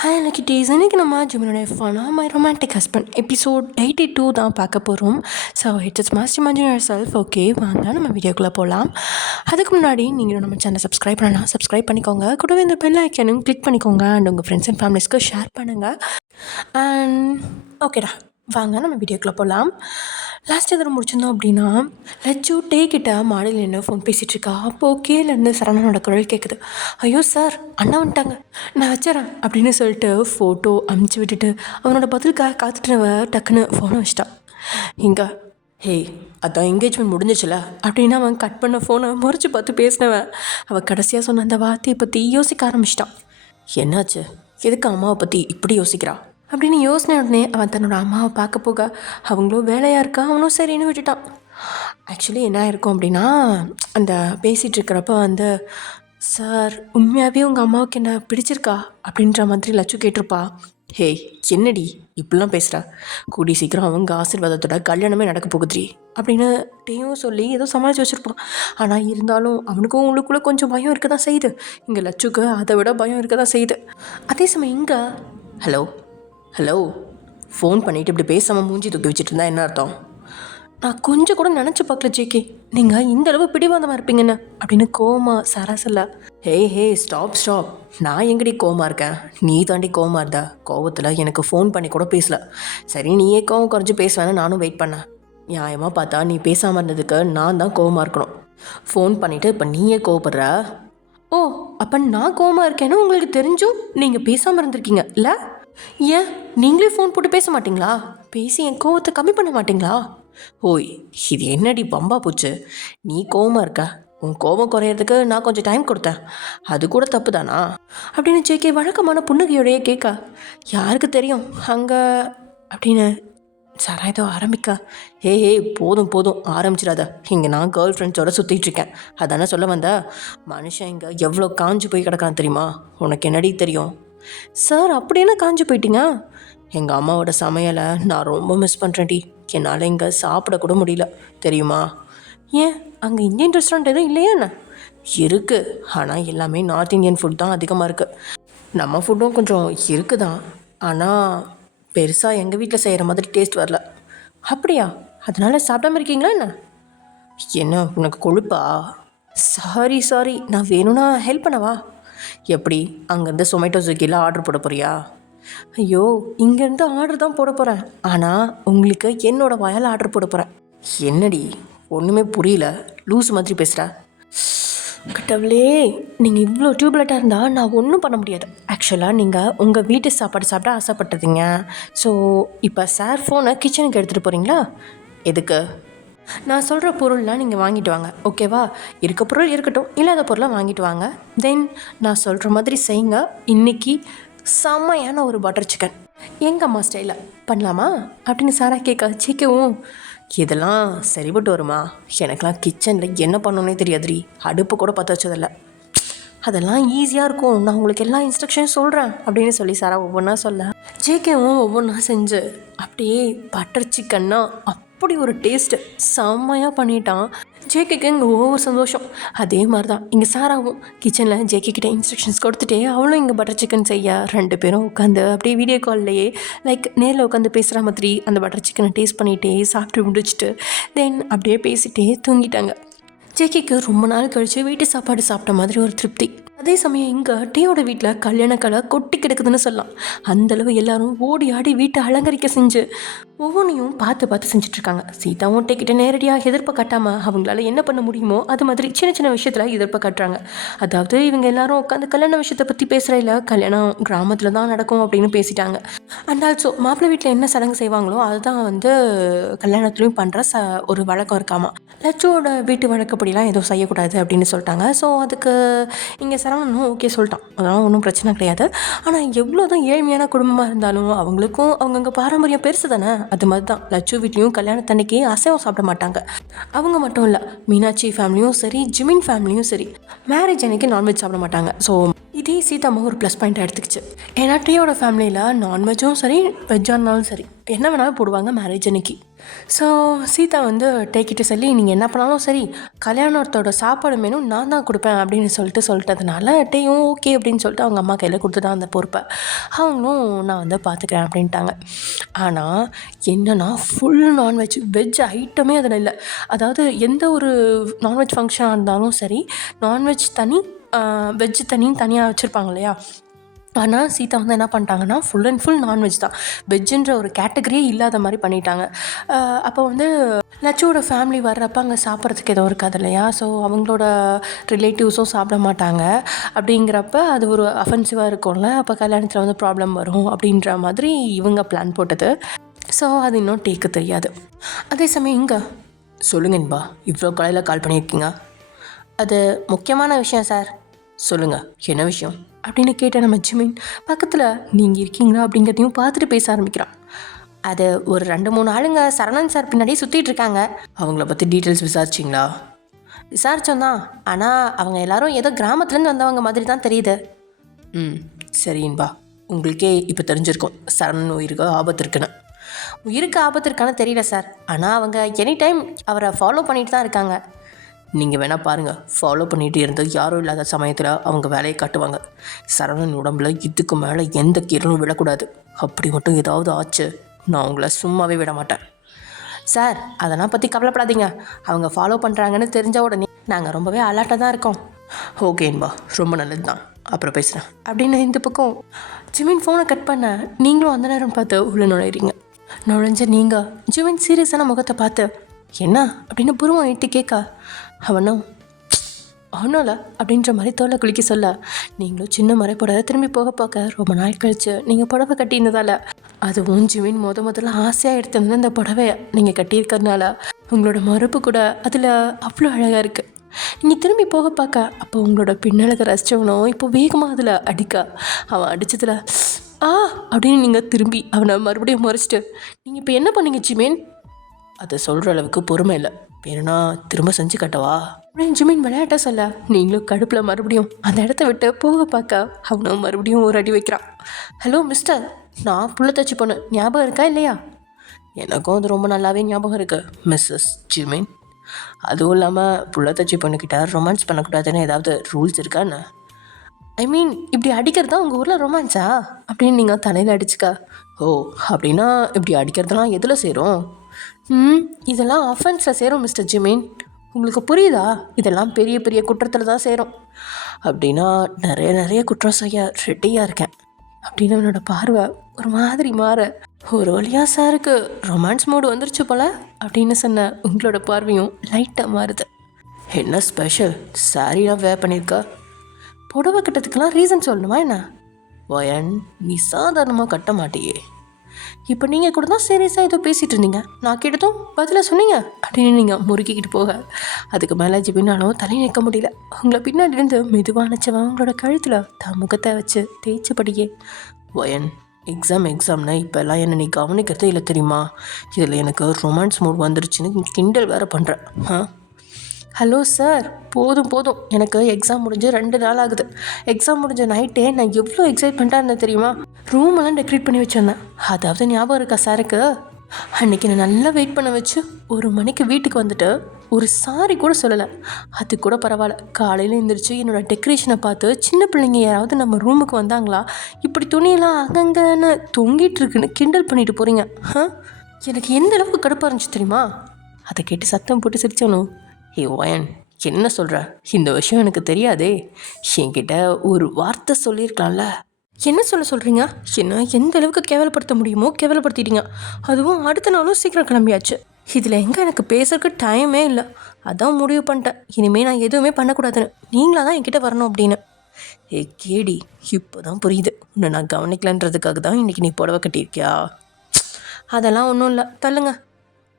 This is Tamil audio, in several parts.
ஹாய் லக்கிட்டீஸ், இன்றைக்கி நம்ம ஜிமினோட ஃபனாக மை ரொமான்டிக் ஹஸ்பண்ட் எபிசோட் 82 தான் பார்க்க போகிறோம். So it's must imagine your self. Okay, வாங்க நம்ம வீடியோக்குள்ளே போகலாம். அதுக்கு முன்னாடி நீங்கள் நம்ம சேனல் சப்ஸ்கிரைப் பண்ணலாம், சப்ஸ்கிரைப் பண்ணிக்கோங்க. கூடவே இந்த பெல் ஐக்கனையும் கிளிக் பண்ணிக்கோங்க அண்ட் உங்கள் ஃப்ரெண்ட்ஸ் அண்ட் ஃபேமிலிஸ்க்கு ஷேர் பண்ணுங்கள். அண்ட் ஓகேடா, வாங்க நம்ம வீடியோக்குள்ளே போகலாம். லாஸ்ட் எதிர முடிச்சிருந்தோம் அப்படின்னா, லட்சு கிட்ட மாடியில் என்ன ஃபோன் பேசிகிட்ருக்கா. அப்போது கீழேருந்து சரவணனோட குரல் கேட்குது. ஐயோ சார், அண்ணா வந்துட்டாங்க, நான் வச்சுறேன் அப்படின்னு சொல்லிட்டு ஃபோட்டோ அமுச்சு விட்டுட்டு அவனோட பதிலுக்காக காத்துட்டுனவ டக்குன்னு ஃபோனை வச்சிட்டான். இங்கே ஹேய், அதான் என்கேஜ்மெண்ட் முடிஞ்சிச்சுல அப்படின்னு அவன் கட் பண்ண ஃபோனை முறைச்சி பார்த்து பேசினவன் அவள் கடைசியாக சொன்ன அந்த வார்த்தையை பற்றி யோசிக்க ஆரம்பிச்சிட்டான். என்னாச்சு, எதுக்கு அம்மாவை பற்றி இப்படி யோசிக்கிறா அப்படின்னு யோசனை உடனே அவன் தன்னோட அம்மாவை பார்க்க போக அவங்களும் வேலையாக இருக்கா, அவனும் சரின்னு விட்டுட்டான். ஆக்சுவலி என்ன இருக்கும் அப்படின்னா, அந்த பேசிகிட்டு இருக்கிறப்ப சார் உண்மையாகவே உங்கள் அம்மாவுக்கு என்ன பிடிச்சிருக்கா அப்படின்ற மாதிரி லட்சு கேட்டிருப்பா. ஹேய், என்னடி இப்படிலாம் பேசுகிறா, கூடி சீக்கிரம் அவங்க ஆசீர்வாதத்தோட கல்யாணமே நடக்க போகுதுரி அப்படின்னு டேயும் சொல்லி ஏதோ சமாளித்து வச்சுருப்பான். ஆனால் இருந்தாலும் அவனுக்கும் உள்ளுக்குள்ளே கொஞ்சம் பயம் இருக்க தான் செய்யுது. இங்கே லட்சுக்கு அதை விட பயம் இருக்க தான் செய்யுது. அதே சமயம் இங்கே ஹலோ ஃபோன் பண்ணிவிட்டு இப்படி பேசாமல் மூஞ்சி தூக்கி வச்சுட்டு இருந்தா என்ன அர்த்தம்? நான் கொஞ்சம் கூட நினச்சி பார்க்கல ஜேகே, நீங்கள் இந்தளவு பிடிவாதமாக இருப்பீங்கன்னு அப்படின்னு கோமா சராசல்ல. ஹே ஸ்டாப், நான் எங்கடி கோமா இருக்கேன், நீ தாண்டி கோமா இருந்தா. கோவத்தில் எனக்கு ஃபோன் பண்ணி கூட பேசல. சரி, நீயே கோவம் குறைஞ்சி பேசுவேன்னு நானும் வெயிட் பண்ணேன். நியாயமாக பார்த்தா நீ பேசாமல் இருந்ததுக்கு நான் தான் கோவமாக இருக்கணும். ஃபோன் பண்ணிவிட்டு இப்போ நீயே கோவப்படுற. ஓ, அப்போ நான் கோவமாக இருக்கேன்னு உங்களுக்கு தெரிஞ்சும் நீங்கள் பேசாமல் இருந்திருக்கீங்க இல்லை? ஏன் நீங்களே ஃபோன் போட்டு பேச மாட்டிங்களா? பேசி என் கோவத்தை கம்மி பண்ண மாட்டிங்களா? ஓய், இது என்னடி பம்பா போச்சு, நீ கோவமாக இருக்க, உன் கோவம் குறையிறதுக்கு நான் கொஞ்சம் டைம் கொடுத்தேன், அது கூட தப்பு தானா அப்படின்னு ஜேகே வழக்கமான புன்னகையோடையே கேட்க. யாருக்கு தெரியும் அங்கே அப்படின்னு சாரா ஏதோ ஆரம்பிக்கா. ஏய் போதும் ஆரம்பிச்சிடாத, இங்கே நான் கேர்ள் ஃப்ரெண்ட்ஸோடு சுற்றிட்டுருக்கேன், அதானே சொல்ல வந்தா. மனுஷன் இங்கே எவ்வளோ காஞ்சு போய் கிடக்கான் தெரியுமா, உனக்கு என்னடி தெரியும்? சார், அப்படி என்ன காஞ்சி போயிட்டீங்க? எங்கள் அம்மாவோட சமையலை நான் ரொம்ப மிஸ் பண்ணுறேன்டி, என்னால் இங்கே சாப்பிடக்கூட முடியல தெரியுமா? ஏன் அங்கே இந்தியன் ரெஸ்டாரண்ட் எதுவும் இல்லையா என்ன? இருக்குது, ஆனால் எல்லாமே நார்த் இந்தியன் ஃபுட் தான் அதிகமாக இருக்குது. நம்ம ஃபுட்டும் கொஞ்சம் இருக்குது தான், ஆனால் பெருசாக எங்கள் வீட்டில் செய்கிற மாதிரி டேஸ்ட் வரல. அப்படியா? அதனால் சாப்பிடாம இருக்கீங்களா என்ன? என்ன உனக்கு கொழுப்பா? சாரி, நான் வேணும்னா ஹெல்ப் பண்ணவா? எப்படி, அங்கேருந்து சொமேட்டோ ஸ்விக்கியில் ஆர்டர் போட போறியா? ஐயோ, இங்கேருந்து ஆர்டர் தான் போட போகிறேன், ஆனால் உங்களுக்கு என்னோடய வாயால் ஆர்டர் போட போகிறேன். என்னடி ஒன்றுமே புரியல, லூஸ் மாதிரி பேசுகிற. கடவுளே, நீங்கள் இவ்வளோ டியூப்லைட்டாக இருந்தால் நான் ஒன்றும் பண்ண முடியாது. ஆக்சுவலாக நீங்கள் உங்கள் வீட்டு சாப்பாடு சாப்பிட ஆசைப்பட்டதுங்க. ஸோ இப்போ சார் ஃபோனை கிச்சனுக்கு எடுத்துகிட்டு போகிறீங்களா? எதுக்கு? நான் சொல்கிற பொருள்லாம் நீங்கள் வாங்கிட்டு வாங்க, ஓகேவா? இருக்க பொருள் இருக்கட்டும், இல்லாத பொருளாக வாங்கிட்டு வாங்க. தென் நான் சொல்கிற மாதிரி செய்யுங்க. இன்றைக்கி செம்மையான ஒரு பட்டர் சிக்கன் எங்கள் அம்மா ஸ்டைலில் பண்ணலாமா அப்படின்னு சாரா கேட்கவும், இதெல்லாம் சரிபட்டு வருமா? எனக்கெலாம் கிச்சனில் என்ன பண்ணணுன்னே தெரியாதுரி, அடுப்பு கூட பற்ற வச்சதில்லை. அதெல்லாம் ஈஸியாக இருக்கும், நான் உங்களுக்கு எல்லா இன்ஸ்ட்ரக்ஷனும் சொல்கிறேன் அப்படின்னு சொல்லி சாரா ஒவ்வொன்றா சொல்ல, ஜேகேவும் ஒவ்வொன்றா செஞ்சு அப்படியே பட்டர் சிக்கன்னா அப்படி ஒரு டேஸ்ட்டு செம்மையாக பண்ணிட்டான். ஜேகேக்கு இங்கே ஒவ்வொரு சந்தோஷம். அதே மாதிரி தான் இங்கே சாராவும் கிச்சனில் ஜேகே கிட்ட இன்ஸ்ட்ரக்ஷன்ஸ் கொடுத்துட்டே அவளும் இங்கே பட்டர் சிக்கன் செய்ய 2 பேரும் உட்காந்து அப்படியே வீடியோ கால்லையே நேரில் உட்காந்து பேசுகிற மாதிரி அந்த பட்டர் சிக்கனை டேஸ்ட் பண்ணிகிட்டே சாப்பிட்டு முடிச்சுட்டு தென் அப்படியே பேசிகிட்டே தூங்கிட்டாங்க. ஜேகேக்கு ரொம்ப நாள் கழித்து வீட்டு சாப்பாடு சாப்பிட்ட மாதிரி ஒரு திருப்தி. அதே சமயம் இங்கே டேயோட வீட்டில் கல்யாண கலை கொட்டி கிடக்குதுன்னு சொல்லலாம். அந்தளவு எல்லாரும் ஓடி ஆடி வீட்டை அலங்கரிக்க செஞ்சு ஒவ்வொன்றையும் பார்த்து செஞ்சிட்ருக்காங்க. சீதாவும் டேக்கிட்ட நேரடியாக எதிர்ப்பை காட்டாமல் அவங்களால என்ன பண்ண முடியுமோ அது மாதிரி சின்ன விஷயத்தில் எதிர்ப்பை காட்டுறாங்க. அதாவது இவங்க எல்லாரும் உட்காந்து கல்யாண விஷயத்தை பற்றி பேசுகிற கல்யாணம் கிராமத்தில் தான் நடக்கும் அப்படின்னு பேசிட்டாங்க. அண்ட் ஆல்சோ மாப்பிள்ளை வீட்டில் என்ன சடங்கு செய்வாங்களோ அதுதான் கல்யாணத்துலேயும் பண்ணுற ஒரு வழக்கம் இருக்காமா. லட்சுவோட வீட்டு வழக்கப்படிலாம் எதுவும் செய்யக்கூடாது அப்படின்னு சொல்லிட்டாங்க. ஸோ அதுக்கு இங்கே சரவணனும் ஓகே சொல்லிட்டான், அதெல்லாம் ஒன்றும் பிரச்சனை கிடையாது. ஆனால் எவ்வளோ தான் ஏழ்மையான குடும்பமாக இருந்தாலும் அவங்களுக்கும் அவங்கவுங்க பாரம்பரியம் பெருசு தானே. அது மாதிரி தான் லட்சு வீட்லேயும் கல்யாணத்தன்னைக்கு அசைவம் சாப்பிட மாட்டாங்க. அவங்க மட்டும் இல்லை, மீனாட்சி ஃபேமிலியும் சரி, ஜிமின் ஃபேமிலியும் சரி, மேரேஜ் அன்னைக்கு நான்வெஜ் சாப்பிட மாட்டாங்க. ஸோ இதே சீதாம்மா ஒரு ப்ளஸ் பாயிண்ட்டாக எடுத்துக்கிச்சு. ஏன்னா டேயோட ஃபேமிலியில் நான்வெஜ்ஜும் சரி வெஜ்ஜாக இருந்தாலும் சரி என்ன வேணாலும் போடுவாங்க மேரேஜ் அன்னைக்கு. ஸோ சீதா வந்து டேக்கிட்டு சொல்லி நீங்கள் என்ன பண்ணாலும் சரி கல்யாணத்தோட சாப்பாடு மெனு நான் தான் கொடுப்பேன் அப்படின்னு சொல்லிட்டதுனால டேயும் ஓகே அப்படின்னு சொல்லிட்டு அவங்க அம்மா கையில் கொடுத்துட்டான் அந்த பொறுப்பை. அவங்களும் நான் வந்து பார்த்துக்கிறேன் அப்படின்ட்டாங்க. ஆனால் என்னென்னா ஃபுல் நான்வெஜ், வெஜ் ஐட்டமே அதில் இல்லை. அதாவது எந்த ஒரு நான்வெஜ் ஃபங்க்ஷனாக இருந்தாலும் சரி நான்வெஜ் தனி வெஜ் தனின்னு தனியாக வச்சுருப்பாங்க இல்லையா. ஆனால் சீதா வந்து என்ன பண்ணிட்டாங்கன்னா ஃபுல் அண்ட் ஃபுல் நான்வெஜ் தான், வெஜ்ஜுன்ற ஒரு கேட்டகரியே இல்லாத மாதிரி பண்ணிட்டாங்க. அப்போ வந்து லட்சுவோட ஃபேமிலி வர்றப்ப அங்கே சாப்பிட்றதுக்கு ஏதோ இருக்காது இல்லையா. ஸோ அவங்களோட ரிலேட்டிவ்ஸும் சாப்பிட மாட்டாங்க. அப்படிங்கிறப்ப அது ஒரு அஃபென்சிவாக இருக்கும்ல. அப்போ கல்யாணத்தில் வந்து ப்ராப்ளம் வரும் அப்படின்ற மாதிரி இவங்க பிளான் போட்டது. ஸோ அது இன்னும் டேக்கு தெரியாது. அதே சமயம் இங்கே சொல்லுங்கன்பா, இவ்வளோ காலையில் கால் பண்ணியிருக்கீங்க. அது முக்கியமான விஷயம் சார். சொல்லுங்கள், என்ன விஷயம் அப்படின்னு கேட்டேன். நம்ம ஜிமின் பக்கத்தில் நீங்கள் இருக்கீங்களா அப்படிங்கிறதையும் பார்த்துட்டு பேச ஆரம்பிக்கிறான். அது ஒரு 2-3 ஆளுங்க சரவணன் சார் பின்னாடியே சுற்றிட்டு இருக்காங்க. அவங்கள பற்றி டீட்டெயில்ஸ் விசாரிச்சிங்களா? விசாரித்தோம் தான், ஆனால் அவங்க எல்லாரும் ஏதோ கிராமத்துலேருந்து வந்தவங்க மாதிரி தான் தெரியுது. சரின்பா, உங்களுக்கே இப்போ தெரிஞ்சிருக்கும் சரவணன் உயிருக்கு ஆபத்து இருக்குன்னு. உயிருக்கு ஆபத்து இருக்கான்னு தெரியல சார், ஆனால் அவங்க எனி டைம் அவரை ஃபாலோ பண்ணிட்டு தான் இருக்காங்க. நீங்கள் வேணால் பாருங்கள், ஃபாலோ பண்ணிகிட்டு இருந்து யாரும் இல்லாத சமயத்தில் அவங்க வேலையை காட்டுவாங்க. சரவணன் உடம்புல இதுக்கு மேலே எந்த கீரலும் விடக்கூடாது. அப்படி மட்டும் ஏதாவது ஆச்சு நான் உங்களை சும்மாவே விட மாட்டேன். சார் அதெல்லாம் பற்றி கவலைப்படாதீங்க, அவங்க ஃபாலோ பண்ணுறாங்கன்னு தெரிஞ்ச உடனே நாங்கள் ரொம்பவே அலர்ட்டாக தான் இருக்கோம். ஓகேன்பா, ரொம்ப நல்லது தான், அப்புறம் பேசுகிறேன் அப்படின்னு இந்த பக்கம் ஜிமின் ஃபோனை கட் பண்ண. நீங்களும் அந்த நேரம் பார்த்து உள்ளே நுழையிறீங்க. நுழைஞ்ச நீங்கள் ஜிமின் சீரியஸான முகத்தை பார்த்து என்ன அப்படின்னு புருவம் இட்டு கேட்க, அவனும் ஒன்றும்ல அப்படின்ற மாதிரி தோலை குளிக்க சொல்ல, நீங்களும் சின்ன முறை புடவை திரும்பி போக ரொம்ப நாள் கழிச்சு நீங்கள் புடவை கட்டியிருந்ததால், அதுவும் ஜிமின் முதல்ல ஆசையாக எடுத்திருந்த இந்த புடவையை நீங்கள் கட்டியிருக்கிறதுனால உங்களோட மறுப்பு கூட அதில் அவ்வளோ அழகாக இருக்குது. நீங்கள் திரும்பி போக பார்க்க அப்போ உங்களோட பின்னழகை ரசித்தவனும் இப்போ வேகமாக அதில் அடிக்க, அவன் அடித்ததில் அப்படின்னு நீங்கள் திரும்பி அவனை மறுபடியும் முறைச்சிட்டு, நீங்கள் இப்போ என்ன பண்ணீங்க ஜிமின்? அதை சொல்கிற அளவுக்கு பொறுமை இல்லை, வேணும்னா திரும்ப செஞ்சு கட்டவா அப்படின்னு ஜிமின் விளையாட்ட சொல்ல, நீங்களும் கடுப்பில் மறுபடியும் அந்த இடத்த விட்டு போக பார்க்க அவனும் மறுபடியும் ஒரு அடி வைக்கிறான். ஹலோ மிஸ்டர், நான் புள்ள தச்சு பொண்ணு, ஞாபகம் இருக்கா இல்லையா? எனக்கும் அது ரொம்ப நல்லாவே ஞாபகம் இருக்குது மிஸ்ஸஸ் ஜிமின். அதுவும் இல்லாமல் புள்ள தச்சு பொண்ணுக்கிட்ட ரொமான்ஸ் பண்ணக்கூடாதுன்னு ஏதாவது ரூல்ஸ் இருக்கான்னு? ஐ மீன் இப்படி அடிக்கிறது தான் உங்கள் ஊரில் ரொமான்ஸா அப்படின்னு நீங்கள் தலையில் அடிச்சுக்க. ஓ அப்படின்னா இப்படி அடிக்கிறதுலாம் எதில் சேரும்? இதெல்லாம் அஃபென்ஸில் சேரும் மிஸ்டர் ஜிமின், உங்களுக்கு புரியுதா? இதெல்லாம் பெரிய பெரிய குற்றத்தில் தான் சேரும். அப்படின்னா நிறைய குற்றம் செய்ய ரெட்டியாக இருக்கேன் அப்படின்னு அவனோட பார்வை ஒரு மாதிரி மாற, ஒரு வழியாக சாருக்கு ரொமான்ஸ் மூடு வந்துருச்சு போல அப்படின்னு சொன்ன உங்களோட பார்வையும் லைட்டாக மாறுது. என்ன ஸ்பெஷல் சாரிலாம் வேர் பண்ணியிருக்கா? புடவை கட்டத்துக்கெல்லாம் ரீசன் சொல்லணுமா என்ன? வயன் நீ சாதாரணமாக கட்ட மாட்டியே. இப்போ நீங்கள் கூட தான் சீரியஸாக ஏதோ பேசிகிட்டு இருந்தீங்க, நான் கேட்டதும் பதிலாக சொன்னீங்க அப்படின்னு நீங்கள் முறுக்கிக்கிட்டு போக, அதுக்கு மேலே ஜிபினாலும் தலை நிற்க முடியல. உங்களை பின்னாடி இருந்து மெதுவாக நினச்சவன் உங்களோட கழுத்தில் தான் முகத்தை வச்சு தேய்ச்சபடியே, வயன் எக்ஸாம்னா இப்போல்லாம் என்னை நீ கவனிக்கிறதே இல்லை தெரியுமா? இதில் எனக்கு ரொமான்ஸ் மூட் வந்துருச்சுன்னு கிண்டல் வேறு பண்ணுறேன். ஹலோ சார், போதும் எனக்கு எக்ஸாம் முடிஞ்சு 2 நாள் ஆகுது. எக்ஸாம் முடிஞ்ச நைட்டே நான் எவ்வளோ எக்ஸைட்மெண்ட்டாக இருந்தேன் தெரியுமா? ரூமெல்லாம் டெக்கரேட் பண்ணி வச்சிருந்தேன். அதாவது ஞாபகம் இருக்கா சாருக்கு? அன்றைக்கி நான் நல்லா வெயிட் பண்ண வச்சு 1 மணிக்கு வீட்டுக்கு வந்துட்டு ஒரு சாரி கூட சொல்லலை. அது கூட பரவாயில்ல, காலையில் எழுந்திரிச்சு என்னோடய டெக்கரேஷனை பார்த்து சின்ன பிள்ளைங்க யாராவது நம்ம ரூமுக்கு வந்தாங்களா, இப்படி துணியெல்லாம் அங்கங்கன்னு தொங்கிட்டு இருக்குன்னு கிண்டல் பண்ணிட்டு போகிறீங்க. எனக்கு எந்த அளவுக்கு கடுப்பாக இருந்துச்சு தெரியுமா? அதை கேட்டு சத்தம் போட்டு சிரிச்சவனும், ஹே வயன் என்ன சொல்கிற? இந்த விஷயம் எனக்கு தெரியாதே, என்கிட்ட ஒரு வார்த்தை சொல்லியிருக்கலாம்ல. என்ன சொல்கிறீங்க? என்ன எந்த அளவுக்கு கேவலப்படுத்த முடியுமோ கேவலப்படுத்திட்டீங்க. அதுவும் அடுத்த நாளும் சீக்கிரம் கிளம்பியாச்சு. இதில் எங்கே எனக்கு பேசுறதுக்கு டைமே இல்லை. அதான் முடிவு பண்ணிட்டேன், இனிமேல் நான் எதுவுமே பண்ணக்கூடாதுன்னு. நீங்களாக தான் என்கிட்ட வரணும் அப்படின்னு. கேடி, இப்போ தான் புரியுது, உன்னை நான் கவனிக்கலன்றதுக்காக தான் இன்றைக்கி நீ புடவை கட்டியிருக்கியா? அதெல்லாம் ஒன்றும் இல்லை, தள்ளுங்க.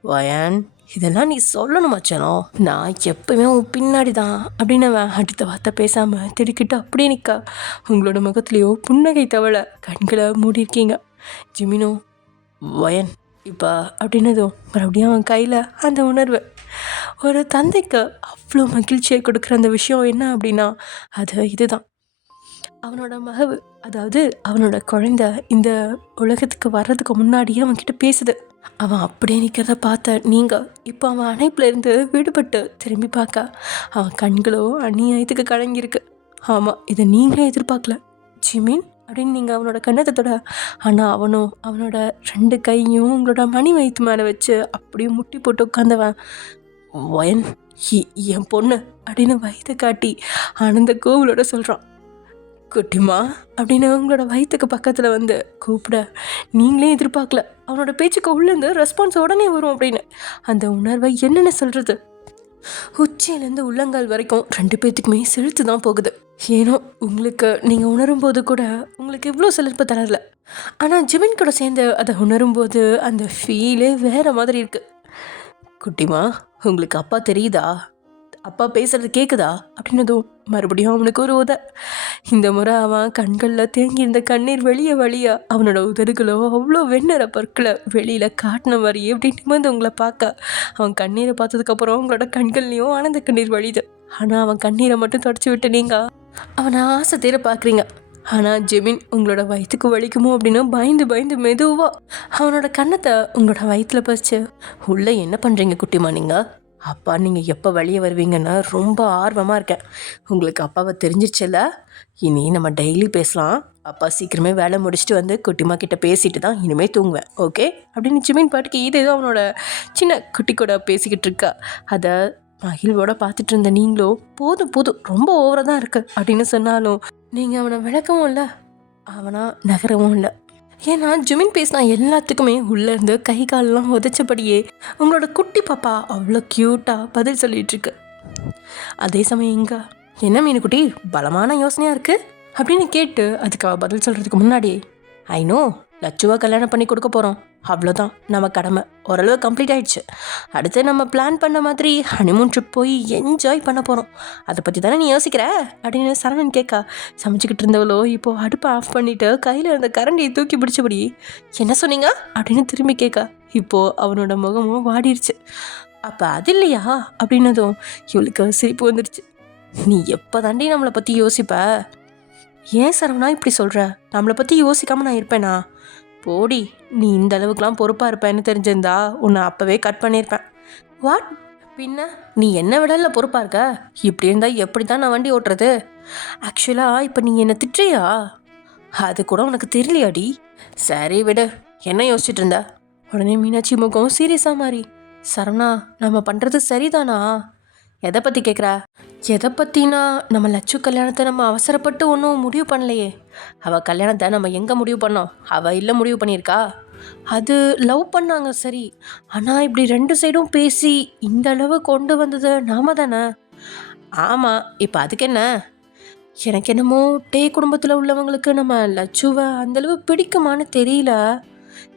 வயன் இதெல்லாம் நீ சொல்லணுமாச்சனோ, நான் எப்பவுமே உன் பின்னாடி தான் அப்படின்னு அவன் அடுத்த வார்த்தை பேசாமல் திடுக்கிட்டு அப்படியே நிற்கா. உங்களோட முகத்துலேயோ புன்னகை தவளை, கண்களை மூடியிருக்கீங்க. ஜிமினோ, வயன் இப்போ அப்படின்னதும் மறுபடியும் அவன் கையில் அந்த உணர்வு. ஒரு தந்தைக்கு அவ்வளோ மகிழ்ச்சியை கொடுக்குற அந்த விஷயம் என்ன அப்படின்னா அது இதுதான். அவனோட மகவு, அதாவது அவனோட குழந்தை இந்த உலகத்துக்கு வர்றதுக்கு முன்னாடியே அவன்கிட்ட பேசுது. அவன் அப்படியே நிற்கிறத பார்த்த நீங்கள் இப்போ அவன் அணைப்புல இருந்து விடுபட்டு திரும்பி பார்க்க அவன் கண்களோ அந்நியாயத்துக்கு கலங்கியிருக்கு. ஆமாம், இதை நீங்களே எதிர்பார்க்கல ஜிமின் அப்படின்னு நீங்கள் அவனோட கண்ணத்தை தொட. ஆனால் அவனும் அவனோட 2 கையும் உங்களோட மணி வயிற்று மேலே வச்சு அப்படியே முட்டி போட்டு உட்காந்தவன் ஒயன் என் பொண்ணு அப்படின்னு வயிற்று காட்டி ஆனந்த கோவிலோட சொல்கிறான். குட்டிமா அப்படின்னு உங்களோட வயிற்றுக்கு பக்கத்தில் வந்து கூப்பிட நீங்களே எதிர்பார்க்கல அவனோட பேச்சுக்கு உள்ளேருந்து ரெஸ்பான்ஸ் உடனே வரும் அப்படின்னு. அந்த உணர்வை என்னென்ன சொல்கிறது, உச்சியிலேருந்து உள்ளங்கால் வரைக்கும் 2 பேர்த்துக்குமே செலுத்து தான் போகுது. ஏனோ உங்களுக்கு நீங்கள் உணரும் போது கூட உங்களுக்கு இவ்வளோ செலுப்பு தரல, ஆனால் ஜிமின் கூட சேர்ந்து அதை உணரும் போது அந்த ஃபீலே வேறு மாதிரி இருக்குது. குட்டிமா, உங்களுக்கு அப்பா தெரியுதா, அப்பா பேசுறது கேட்குதா அப்படின்னதும் மறுபடியும் அவனுக்கு ஒரு இந்த முறை அவன் கண்களில் தேங்கி இருந்த கண்ணீர் வெளியே வழியா அவனோட உதடுகளோ அவ்வளோ வெண்ணற பற்களை வெளியில் காட்டின மாதிரி எப்படி நிமிர்ந்து உங்களை பார்க்க அவன் கண்ணீரை பார்த்ததுக்கப்புறம் அவங்களோட கண்கள்லையும் ஆனந்த கண்ணீர் வழியுது. ஆனால் அவன் கண்ணீரை மட்டும் தொடச்சி விட்டு நீங்கள் அவனை ஆசை தீர பார்க்குறீங்க. ஆனால் ஜெமின் உங்களோட வயிற்றுக்கு வலிக்குமோ அப்படின்னு பயந்து பயந்து மெதுவாக அவனோட கண்ணத்தை உங்களோட வயிற்றில் பறிச்சு உள்ளே என்ன பண்ணுறீங்க குட்டிமா நீங்கள், அப்பா நீங்கள் எப்போ வெளியே வருவீங்கன்னு ரொம்ப ஆர்வமாக இருக்கேன். உங்களுக்கு அப்பாவை தெரிஞ்சிருச்சுல்ல, இனி நம்ம டெய்லி பேசலாம். அப்பா சீக்கிரமே வேலை முடிச்சுட்டு வந்து குட்டிமா கிட்ட பேசிட்டு தான் இனிமேல் தூங்குவேன், ஓகே அப்படின்னு ஜிமின் பாட்டுக்கு இது அவனோட சின்ன குட்டி கூட பேசிக்கிட்டு இருக்கா. அதை மகிழ்வோட பார்த்துட்டு இருந்த நீங்களோ போதும் போதும் ரொம்ப ஓவராக தான் இருக்கு அப்படின்னு சொன்னாலும் நீங்கள் அவனை விளக்கவும் இல்லை அவனா நகரவும் இல்லை. ஏன்னா ஜிமின் பேசினா எல்லாத்துக்குமே உள்ளேருந்து கை காலெலாம் உதச்சபடியே உங்களோட குட்டி பாப்பா அவ்வளோ க்யூட்டாக பதில் சொல்லிகிட்ருக்கு. அதே சமயம் எங்க என்ன மீனுக்குட்டி பலமான யோசனையாக இருக்குது அப்படின்னு கேட்டு அதுக்கு அவள் பதில் சொல்கிறதுக்கு முன்னாடி ஐநோ லட்சுவா கல்யாணம் பண்ணி கொடுக்க போகிறோம், அவ்வளோதான் நம்ம கடமை ஓரளவு கம்ப்ளீட் ஆகிடுச்சு. அடுத்து நம்ம பிளான் பண்ண மாதிரி ஹனிமூன் ட்ரிப் போய் என்ஜாய் பண்ண போகிறோம், அதை பற்றி தானே நீ யோசிக்கிற அப்படின்னு சரவணன் கேட்கா. சமைச்சிக்கிட்டு இருந்தவளோ இப்போது அடுப்பை ஆஃப் பண்ணிவிட்டு கையில் இருந்த கரண்டியை தூக்கி பிடிச்சபடி என்ன சொன்னீங்க அப்படின்னு திரும்பி கேட்கா. இப்போது அவனோட முகமும் வாடிடுச்சு. அப்போ அது இல்லையா அப்படின்னதும் இவளுக்கு சிரிப்பு வந்துடுச்சு. நீ எப்போ தாண்டி நம்மளை பற்றி யோசிப்ப, ஏன் சரவணா இப்படி சொல்கிற, நம்மளை பற்றி யோசிக்காமல் நான் இருப்பேனா, போடி நீ இந்த அளவுக்குலாம் பொறுப்பாக இருப்பேன்னு தெரிஞ்சிருந்தா உன்னை அப்போவே கட் பண்ணியிருப்பேன். வாட், பின்ன நீ என்ன விடல பொறுப்பாக இருக்க, இப்படி இருந்தால் எப்படி தான் நான் வண்டி ஓட்டுறது. ஆக்சுவலாக இப்போ நீ என்னை திட்டுறியா, அது கூட உனக்கு தெரியலையாடி. சரி விடு, என்ன யோசிச்சுட்டு இருந்த. உடனே மீனாட்சி முகம் சீரியஸாக மாறி சரவணா நம்ம பண்ணுறது சரிதானா, எதை பற்றி கேட்குற. எதை பற்றினா நம்ம லட்சு கல்யாணத்தை நம்ம அவசரப்பட்டு ஒன்றும் முடிவு பண்ணலையே. அவள் கல்யாணத்தை நம்ம எங்கே முடிவு பண்ணோம், அவள் இல்லை முடிவு பண்ணியிருக்கா. அது லவ் பண்ணாங்க சரி, ஆனால் இப்படி 2 சைடும் பேசி இந்த அளவு கொண்டு வந்தது நாம தானே. ஆமாம், இப்போ அதுக்கு என்ன. எனக்கு என்னமோ டே குடும்பத்தில் உள்ளவங்களுக்கு நம்ம லட்சுவை அந்தளவு பிடிக்குமான்னு தெரியல.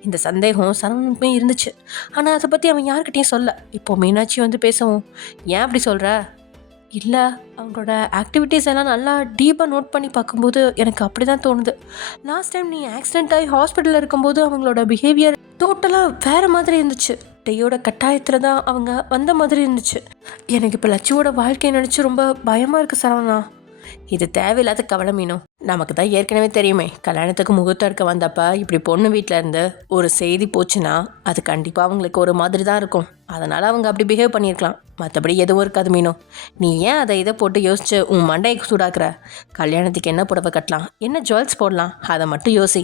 இந்த சந்தேகம் சரவணனுக்குமே இருந்துச்சு. ஆனால் அதை பற்றி அவன் யார்கிட்டையும் சொல்ல. இப்போது மீனாட்சி வந்து பேசவும் ஏன் அப்படி சொல்கிற. இல்லை, அவங்களோட ஆக்டிவிட்டீஸ் எல்லாம் நல்லா டீப்பாக நோட் பண்ணி பார்க்கும்போது எனக்கு அப்படி தான் தோணுது. லாஸ்ட் டைம் நீ ஆக்சிடென்ட் ஆகி ஹாஸ்பிட்டலில் இருக்கும்போது அவங்களோட பிஹேவியர் டோட்டலாக வேறு மாதிரி இருந்துச்சு. டேயோட கட்டாயத்தில் தான் அவங்க வந்த மாதிரி இருந்துச்சு. எனக்கு இப்போ லட்சுவோட வாழ்க்கையை நினச்சி ரொம்ப பயமாக இருக்குது சரவணா. இது தேவையில்லாத கவலை மீனும். நமக்கு தான் ஏற்கனவே தெரியுமே, கல்யாணத்துக்கு முகூர்த்தம் எடுக்க வந்தப்ப இப்படி பொண்ணு வீட்டில் இருந்து ஒரு செய்தி போச்சுன்னா அது கண்டிப்பாக அவங்களுக்கு ஒரு மாதிரி தான் இருக்கும். அதனால் அவங்க அப்படி பிஹேவ் பண்ணியிருக்கலாம், மற்றபடி எதுவும் இருக்காது மீனும். நீ ஏன் அதை இதை போட்டு யோசிச்சு உன் மண்டையை சூடாக்குற. கல்யாணத்துக்கு என்ன புடவை கட்டலாம், என்ன ஜுவல்ஸ் போடலாம், அதை மட்டும் யோசி.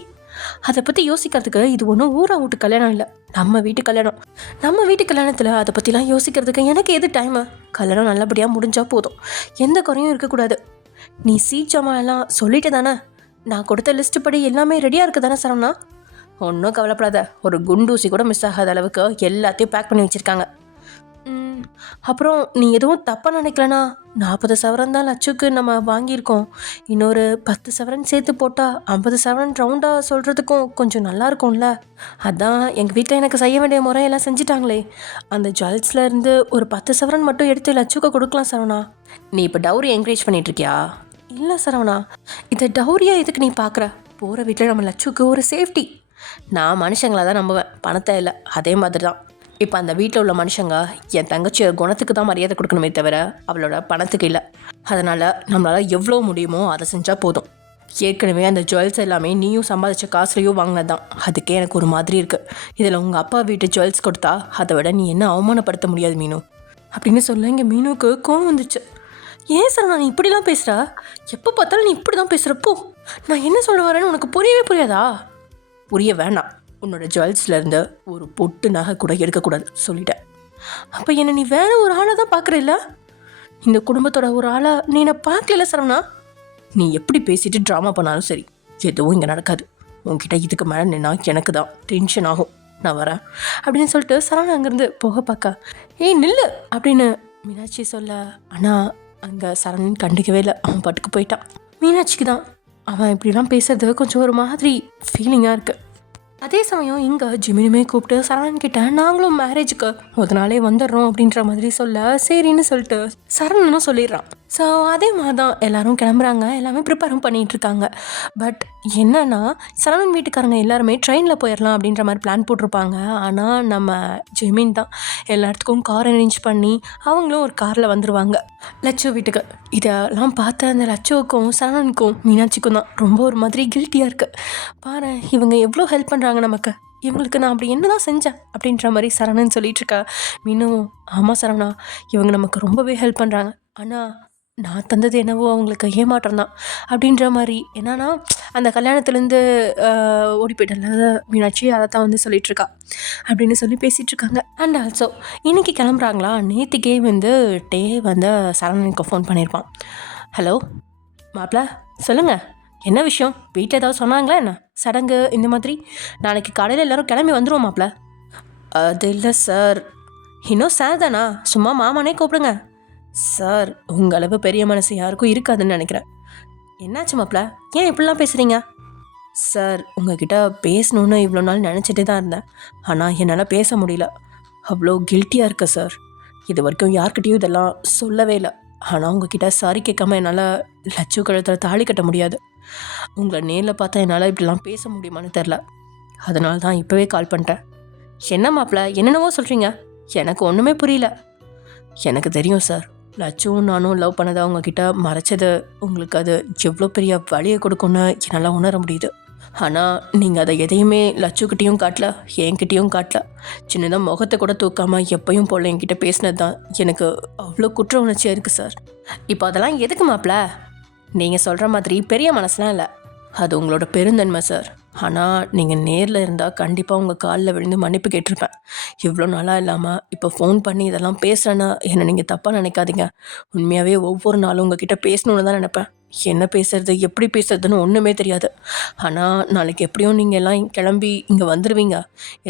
அதை பற்றி யோசிக்கிறதுக்கு இது ஒன்றும் ஊரா வீட்டு கல்யாணம் இல்லை, நம்ம வீட்டு கல்யாணம். நம்ம வீட்டு கல்யாணத்தில் அதை பற்றிலாம் யோசிக்கிறதுக்கு எனக்கு எது டைமு. கல்யாணம் நல்லபடியாக முடிஞ்சால் போதும், எந்த குறையும் இருக்கக்கூடாது. நீ சீச்சமெல்லாம் சொல்லிட்டு தானே, நான் கொடுத்த லிஸ்ட்டு படி எல்லாமே ரெடியாக இருக்குது தானே சரவணா. ஒன்றும் கவலைப்படாத, ஒரு குண்டூசி கூட மிஸ் ஆகாத அளவுக்கு எல்லாத்தையும் பேக் பண்ணி வச்சுருக்காங்க. அப்புறம் நீ எதுவும் தப்பாக நினைக்கலனா, 40 சவரன் தான் லட்சுக்கு நம்ம வாங்கியிருக்கோம். இன்னொரு 10 சவரன் சேர்த்து போட்டால் 50 சவரன் ரவுண்டாக சொல்கிறதுக்கும் கொஞ்சம் நல்லா இருக்கும்ல. அதான் எங்கள் வீட்டில் எனக்கு செய்ய வேண்டிய முறையெல்லாம் செஞ்சிட்டாங்களே. அந்த ஜுவல்ஸில் இருந்து ஒரு 10 சவரன் மட்டும் எடுத்து லட்சுக்கு கொடுக்கலாம் சரவணா. நீ இப்போ டவுரி என்கரேஜ் பண்ணிகிட்ருக்கியா. இல்லை சரவணா, இதை டவுரியாக எதுக்கு நீ பார்க்குற. போகிற வீட்டில் நம்ம லட்சுக்கு ஒரு சேஃப்டி. நான் மனுஷங்களாக தான் நம்புவேன், பணத்தை இல்லை. அதே மாதிரி தான் இப்போ அந்த வீட்டில் உள்ள மனுஷங்க என் தங்கச்சியோட குணத்துக்கு தான் மரியாதை கொடுக்கணுமே தவிர அவளோட பணத்துக்கு இல்லை. அதனால் நம்மளால் எவ்வளோ முடியுமோ அதை செஞ்சால் போதும். ஏற்கனவே அந்த ஜுவல்ஸ் எல்லாமே நீயும் சம்பாதிச்ச காசுலையும் வாங்கினது தான். அதுக்கே எனக்கு ஒரு மாதிரி இருக்குது. இதில் உங்கள் அப்பா வீட்டு ஜுவல்ஸ் கொடுத்தா அதை விட நீ என்ன அவமானப்படுத்த முடியாது மீனு அப்படின்னு சொல்ல இங்கே மீனுக்கு கோவம் வந்துச்சு. ஏன் சார் நான் இப்படிலாம் பேசுகிறா? எப்போ பார்த்தாலும் நீ இப்படி தான் பேசுகிறப்போ நான் என்ன சொல்ல வரேன்னு உனக்கு புரியவே புரியாதா? புரிய வேண்டாம். உன்னோட ஜுவல்ஸ்லேருந்து ஒரு பொட்டு நகை கூட எடுக்கக்கூடாது சொல்லிட்டேன். அப்போ என்னை நீ வேற ஒரு ஆளாக தான் பார்க்குறல்ல? இந்த குடும்பத்தோட ஒரு ஆளாக நீ என்னை பார்க்கல சரவணா. நீ எப்படி பேசிட்டு ட்ராமா பண்ணாலும் சரி, எதுவும் இங்கே நடக்காது. உன்கிட்ட இதுக்கு மேலே நின்னா எனக்கு தான் டென்ஷன் ஆகும். நான் வரேன் அப்படின்னு சொல்லிட்டு சரவணா அங்கேருந்து போக பார்க்க, ஏய் நில்லு அப்படின்னு மீனாட்சி சொல்ல, ஆனால் அங்கே சரவணன் கண்டுக்கவே இல்லை. அவன் பாட்டுக்கு போயிட்டான். மீனாட்சிக்கு தான் அவன் இப்படிலாம் பேசுறது கொஞ்சம் ஒரு மாதிரி ஃபீலிங்காக இருக்குது. அதே சமயம் இங்கே ஜிமினுமே கூப்பிட்டு சரவணன் கிட்ட நாங்களும் மேரேஜுக்கு ஒரு நாளே வந்துடுறோம் அப்படின்ற மாதிரி சொல்ல, சரின்னு சொல்லிட்டு சரவணனும் சொல்லிடுறான். ஸோ அதே மாதிரி தான் எல்லோரும் கிளம்புறாங்க. எல்லாமே ப்ரிப்பேரும் பண்ணிகிட்டு இருக்காங்க. பட் என்னன்னா சரவணன் வீட்டுக்காரங்க எல்லாருமே ட்ரெயினில் போயிடலாம் அப்படின்ற மாதிரி பிளான் போட்டிருப்பாங்க. ஆனால் நம்ம ஜெமீன் தான் எல்லா இடத்துக்கும் கார் அரேஞ்ச் பண்ணி அவங்களும் ஒரு காரில் வந்துடுவாங்க லட்சு வீட்டுக்கு. இதெல்லாம் பார்த்த அந்த லட்சுவுக்கும் சரவணனுக்கும் மீனாட்சிக்கும் தான் ரொம்ப ஒரு மாதிரி கில்ட்டியாக இருக்குது. பாரு இவங்க எவ்வளோ ஹெல்ப் பண்ணுறாங்க நமக்கு, இவங்களுக்கு நான் அப்படி என்ன தான் செஞ்சேன் அப்படின்ற மாதிரி சரவணன் சொல்லிட்டு இருக்கா. மீனும் ஆமாம் சரவணா, இவங்க நமக்கு ரொம்பவே ஹெல்ப் பண்ணுறாங்க. ஆனால் நான் தந்தது என்னவோ அவங்களுக்கு ஏமாற்றம் தான் அப்படின்ற மாதிரி. என்னன்னா அந்த கல்யாணத்துலேருந்து ஓடி போயிட்டல மீனாட்சி, அதை தான் வந்து சொல்லிகிட்ருக்கா அப்படின்னு சொல்லி பேசிகிட்ருக்காங்க. அண்ட் ஆல்சோ இன்றைக்கி கிளம்புறாங்களா, நேற்றுக்கே வந்து டே வந்து சரவணனுக்கு ஃபோன் பண்ணியிருப்பான். ஹலோ மாப்பிள்ள சொல்லுங்கள், என்ன விஷயம்? வீட்டில் ஏதாவது சொன்னாங்களா என்ன? சடங்கு இந்த மாதிரி நாளைக்கு காலையில் எல்லோரும் கிளம்பி வந்துடுவோம் மாப்பிள்ள. அது இல்லை சார். இன்னும் சார் தானா? சும்மா மாமானே கூப்பிடுங்க சார். உங்களவு பெரிய மனசு யாருக்கும் இருக்காதுன்னு நினைக்கிறேன். என்னாச்சு மாப்பிள்ள, ஏன் இப்படிலாம் பேசுகிறீங்க? சார் உங்ககிட்ட பேசணுன்னு இவ்வளோ நாள் நினச்சிட்டே தான் இருந்தேன். ஆனால் என்னால் பேச முடியல. அவ்வளோ கில்ட்டியாக இருக்கு சார். இது வரைக்கும் யார்கிட்டையும் இதெல்லாம் சொல்லவே இல்லை. ஆனால் உங்ககிட்ட சாரி கேட்காம என்னால் லட்சு கழுத்தில் தாலி கட்ட முடியாது. உங்களை நேரில் பார்த்தா என்னால் இப்படிலாம் பேச முடியுமான்னு தெரில. அதனால தான் இப்போவே கால் பண்ணிட்டேன். என்ன மாப்பிள்ள என்னென்னவோ சொல்கிறீங்க, எனக்கு ஒன்றுமே புரியல. எனக்கு தெரியும் சார், லட்சுவும் நானும் லவ் பண்ணதை அவங்கக்கிட்ட மறைச்சது உங்களுக்கு அது எவ்வளோ பெரிய வழியை கொடுக்குன்னு என்னால் உணர முடியுது. ஆனால் நீங்கள் அதை எதையுமே லட்சுக்கிட்டேயும் காட்டல, என்கிட்டையும் காட்டல. சின்னதாக முகத்தை கூட தூக்காமல் எப்பயும் போல் என்கிட்ட பேசினது தான் எனக்கு அவ்வளோ குற்ற உணர்ச்சியாக இருக்குது சார். இப்போ அதெல்லாம் எதுக்கு மாப்பிள்ள? நீங்கள் சொல்கிற மாதிரி பெரிய மனசுலாம் இல்லை, அது உங்களோட பெருந்தன்மை சார். ஆனால் நீங்கள் நேரில் இருந்தால் கண்டிப்பாக உங்கள் காலில் விழுந்து மன்னிப்பு கேட்டிருப்பேன். இவ்வளோ நாளாக இல்லாமல் இப்போ ஃபோன் பண்ணி இதெல்லாம் பேசுகிறேன்னா என்னை நீங்கள் தப்பாக நினைக்காதீங்க. உண்மையாகவே ஒவ்வொரு நாளும் உங்ககிட்ட பேசணுன்னு தான் நினைப்பேன். என்ன பேசுறது எப்படி பேசுறதுன்னு ஒன்றுமே தெரியாது. ஆனால் நாளைக்கு எப்படியும் நீங்கள் எல்லாம் கிளம்பி இங்கே வந்துடுவீங்க.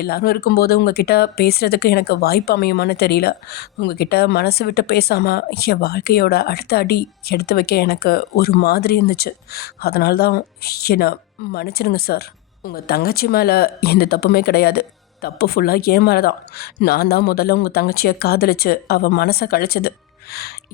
எல்லோரும் இருக்கும்போது உங்ககிட்ட பேசுகிறதுக்கு எனக்கு வாய்ப்பு அமையுமான்னு தெரியல. உங்ககிட்ட மனசு விட்டு பேசாமல் என் வாழ்க்கையோட அடுத்த அடி எடுத்து வைக்க எனக்கு ஒரு மாதிரி இருந்துச்சு. அதனால தான் என்னை மன்னிச்சிடுங்க சார். உங்கள் தங்கச்சி மேலே எந்த தப்புமே கிடையாது. தப்பு ஃபுல்லாக ஏன் மேலே தான். நான் தான் முதல்ல உங்கள் தங்கச்சியை காதலிச்சு அவள் மனசை கழிச்சது.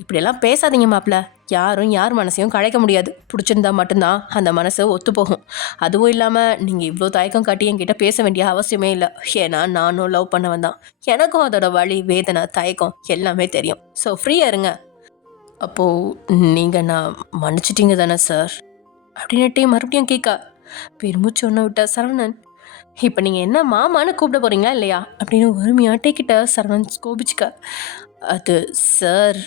இப்படியெல்லாம் பேசாதீங்க மாப்பிள்ள. யாரும் யார் மனசையும் கழைக்க முடியாது. பிடிச்சிருந்தா மட்டும்தான் அந்த மனசு ஒத்து போகும். அதுவும் இல்லாமல் நீங்கள் இவ்வளோ தயக்கம் காட்டி என்கிட்ட பேச வேண்டிய அவசியமே இல்லை. ஏன்னா நானும் லவ் பண்ணவன் தான். எனக்கும் அதோட வலி வேதனை தயக்கம் எல்லாமே தெரியும். ஸோ ஃப்ரீயாக இருங்க. அப்போது நீங்கள் நான் மன்னிச்சிட்டிங்க தானே சார் அப்படின்னுட்டே மறுபடியும் கேட்கா. பெருமூச்சு ஒன்று விட்ட சரவணன், இப்போ நீங்கள் என்ன மாமான்னு கூப்பிட போகிறீங்களா இல்லையா அப்படின்னு ஒருமையாட்டே கிட்ட சரவணன் கோபிச்சுக்க. அது சார்,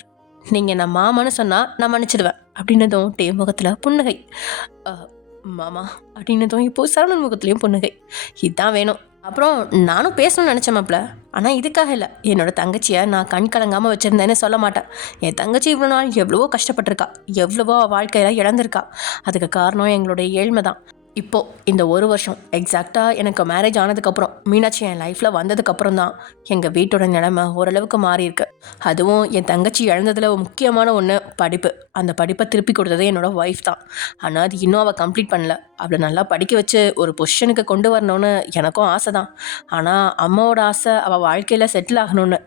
நீங்கள் நான் மாமான்னு சொன்னால் நான் மன்னிச்சிடுவேன் அப்படின்னதும் டே முகத்தில் புன்னகை. மாமா அப்படின்னதும் இப்போது சரவணன் முகத்துலேயும் புன்னகை. இதுதான் வேணும். அப்புறம் நானும் பேசணும்னு நினச்சேன் மாப்பிள்ள, ஆனால் இதுக்காக இல்லை. என்னோடய தங்கச்சியை நான் கண் கலங்காமல் வச்சுருந்தேன்னு சொல்ல மாட்டேன். என் தங்கச்சி இவ்வளோ நாள் எவ்வளவோ கஷ்டப்பட்டிருக்கா, எவ்வளவோ வாழ்க்கையில் இழந்திருக்கா. அதுக்கு காரணம் எங்களுடைய ஏழ்மை தான். இப்போது இந்த ஒரு வருஷம் எக்ஸாக்டாக எனக்கு மேரேஜ் ஆனதுக்கப்புறம் மீனாட்சி என் லைஃப்பில் வந்ததுக்கப்புறம் தான் எங்கள் வீட்டோட நிலைமை ஓரளவுக்கு மாறியிருக்கு. அதுவும் என் தங்கச்சி இழந்ததில் முக்கியமான ஒன்று படிப்பு. அந்த படிப்பை திருப்பி கொடுத்ததே என்னோடய ஒய்ஃப் தான். ஆனால் அது இன்னும் அவள் கம்ப்ளீட் பண்ணல. அவளை நல்லா படிக்க வச்சு ஒரு பொசிஷனுக்கு கொண்டு வரணும்னு எனக்கும் ஆசை தான். ஆனால் அம்மாவோட ஆசை அவள் வாழ்க்கையில் செட்டில் ஆகணும்னு.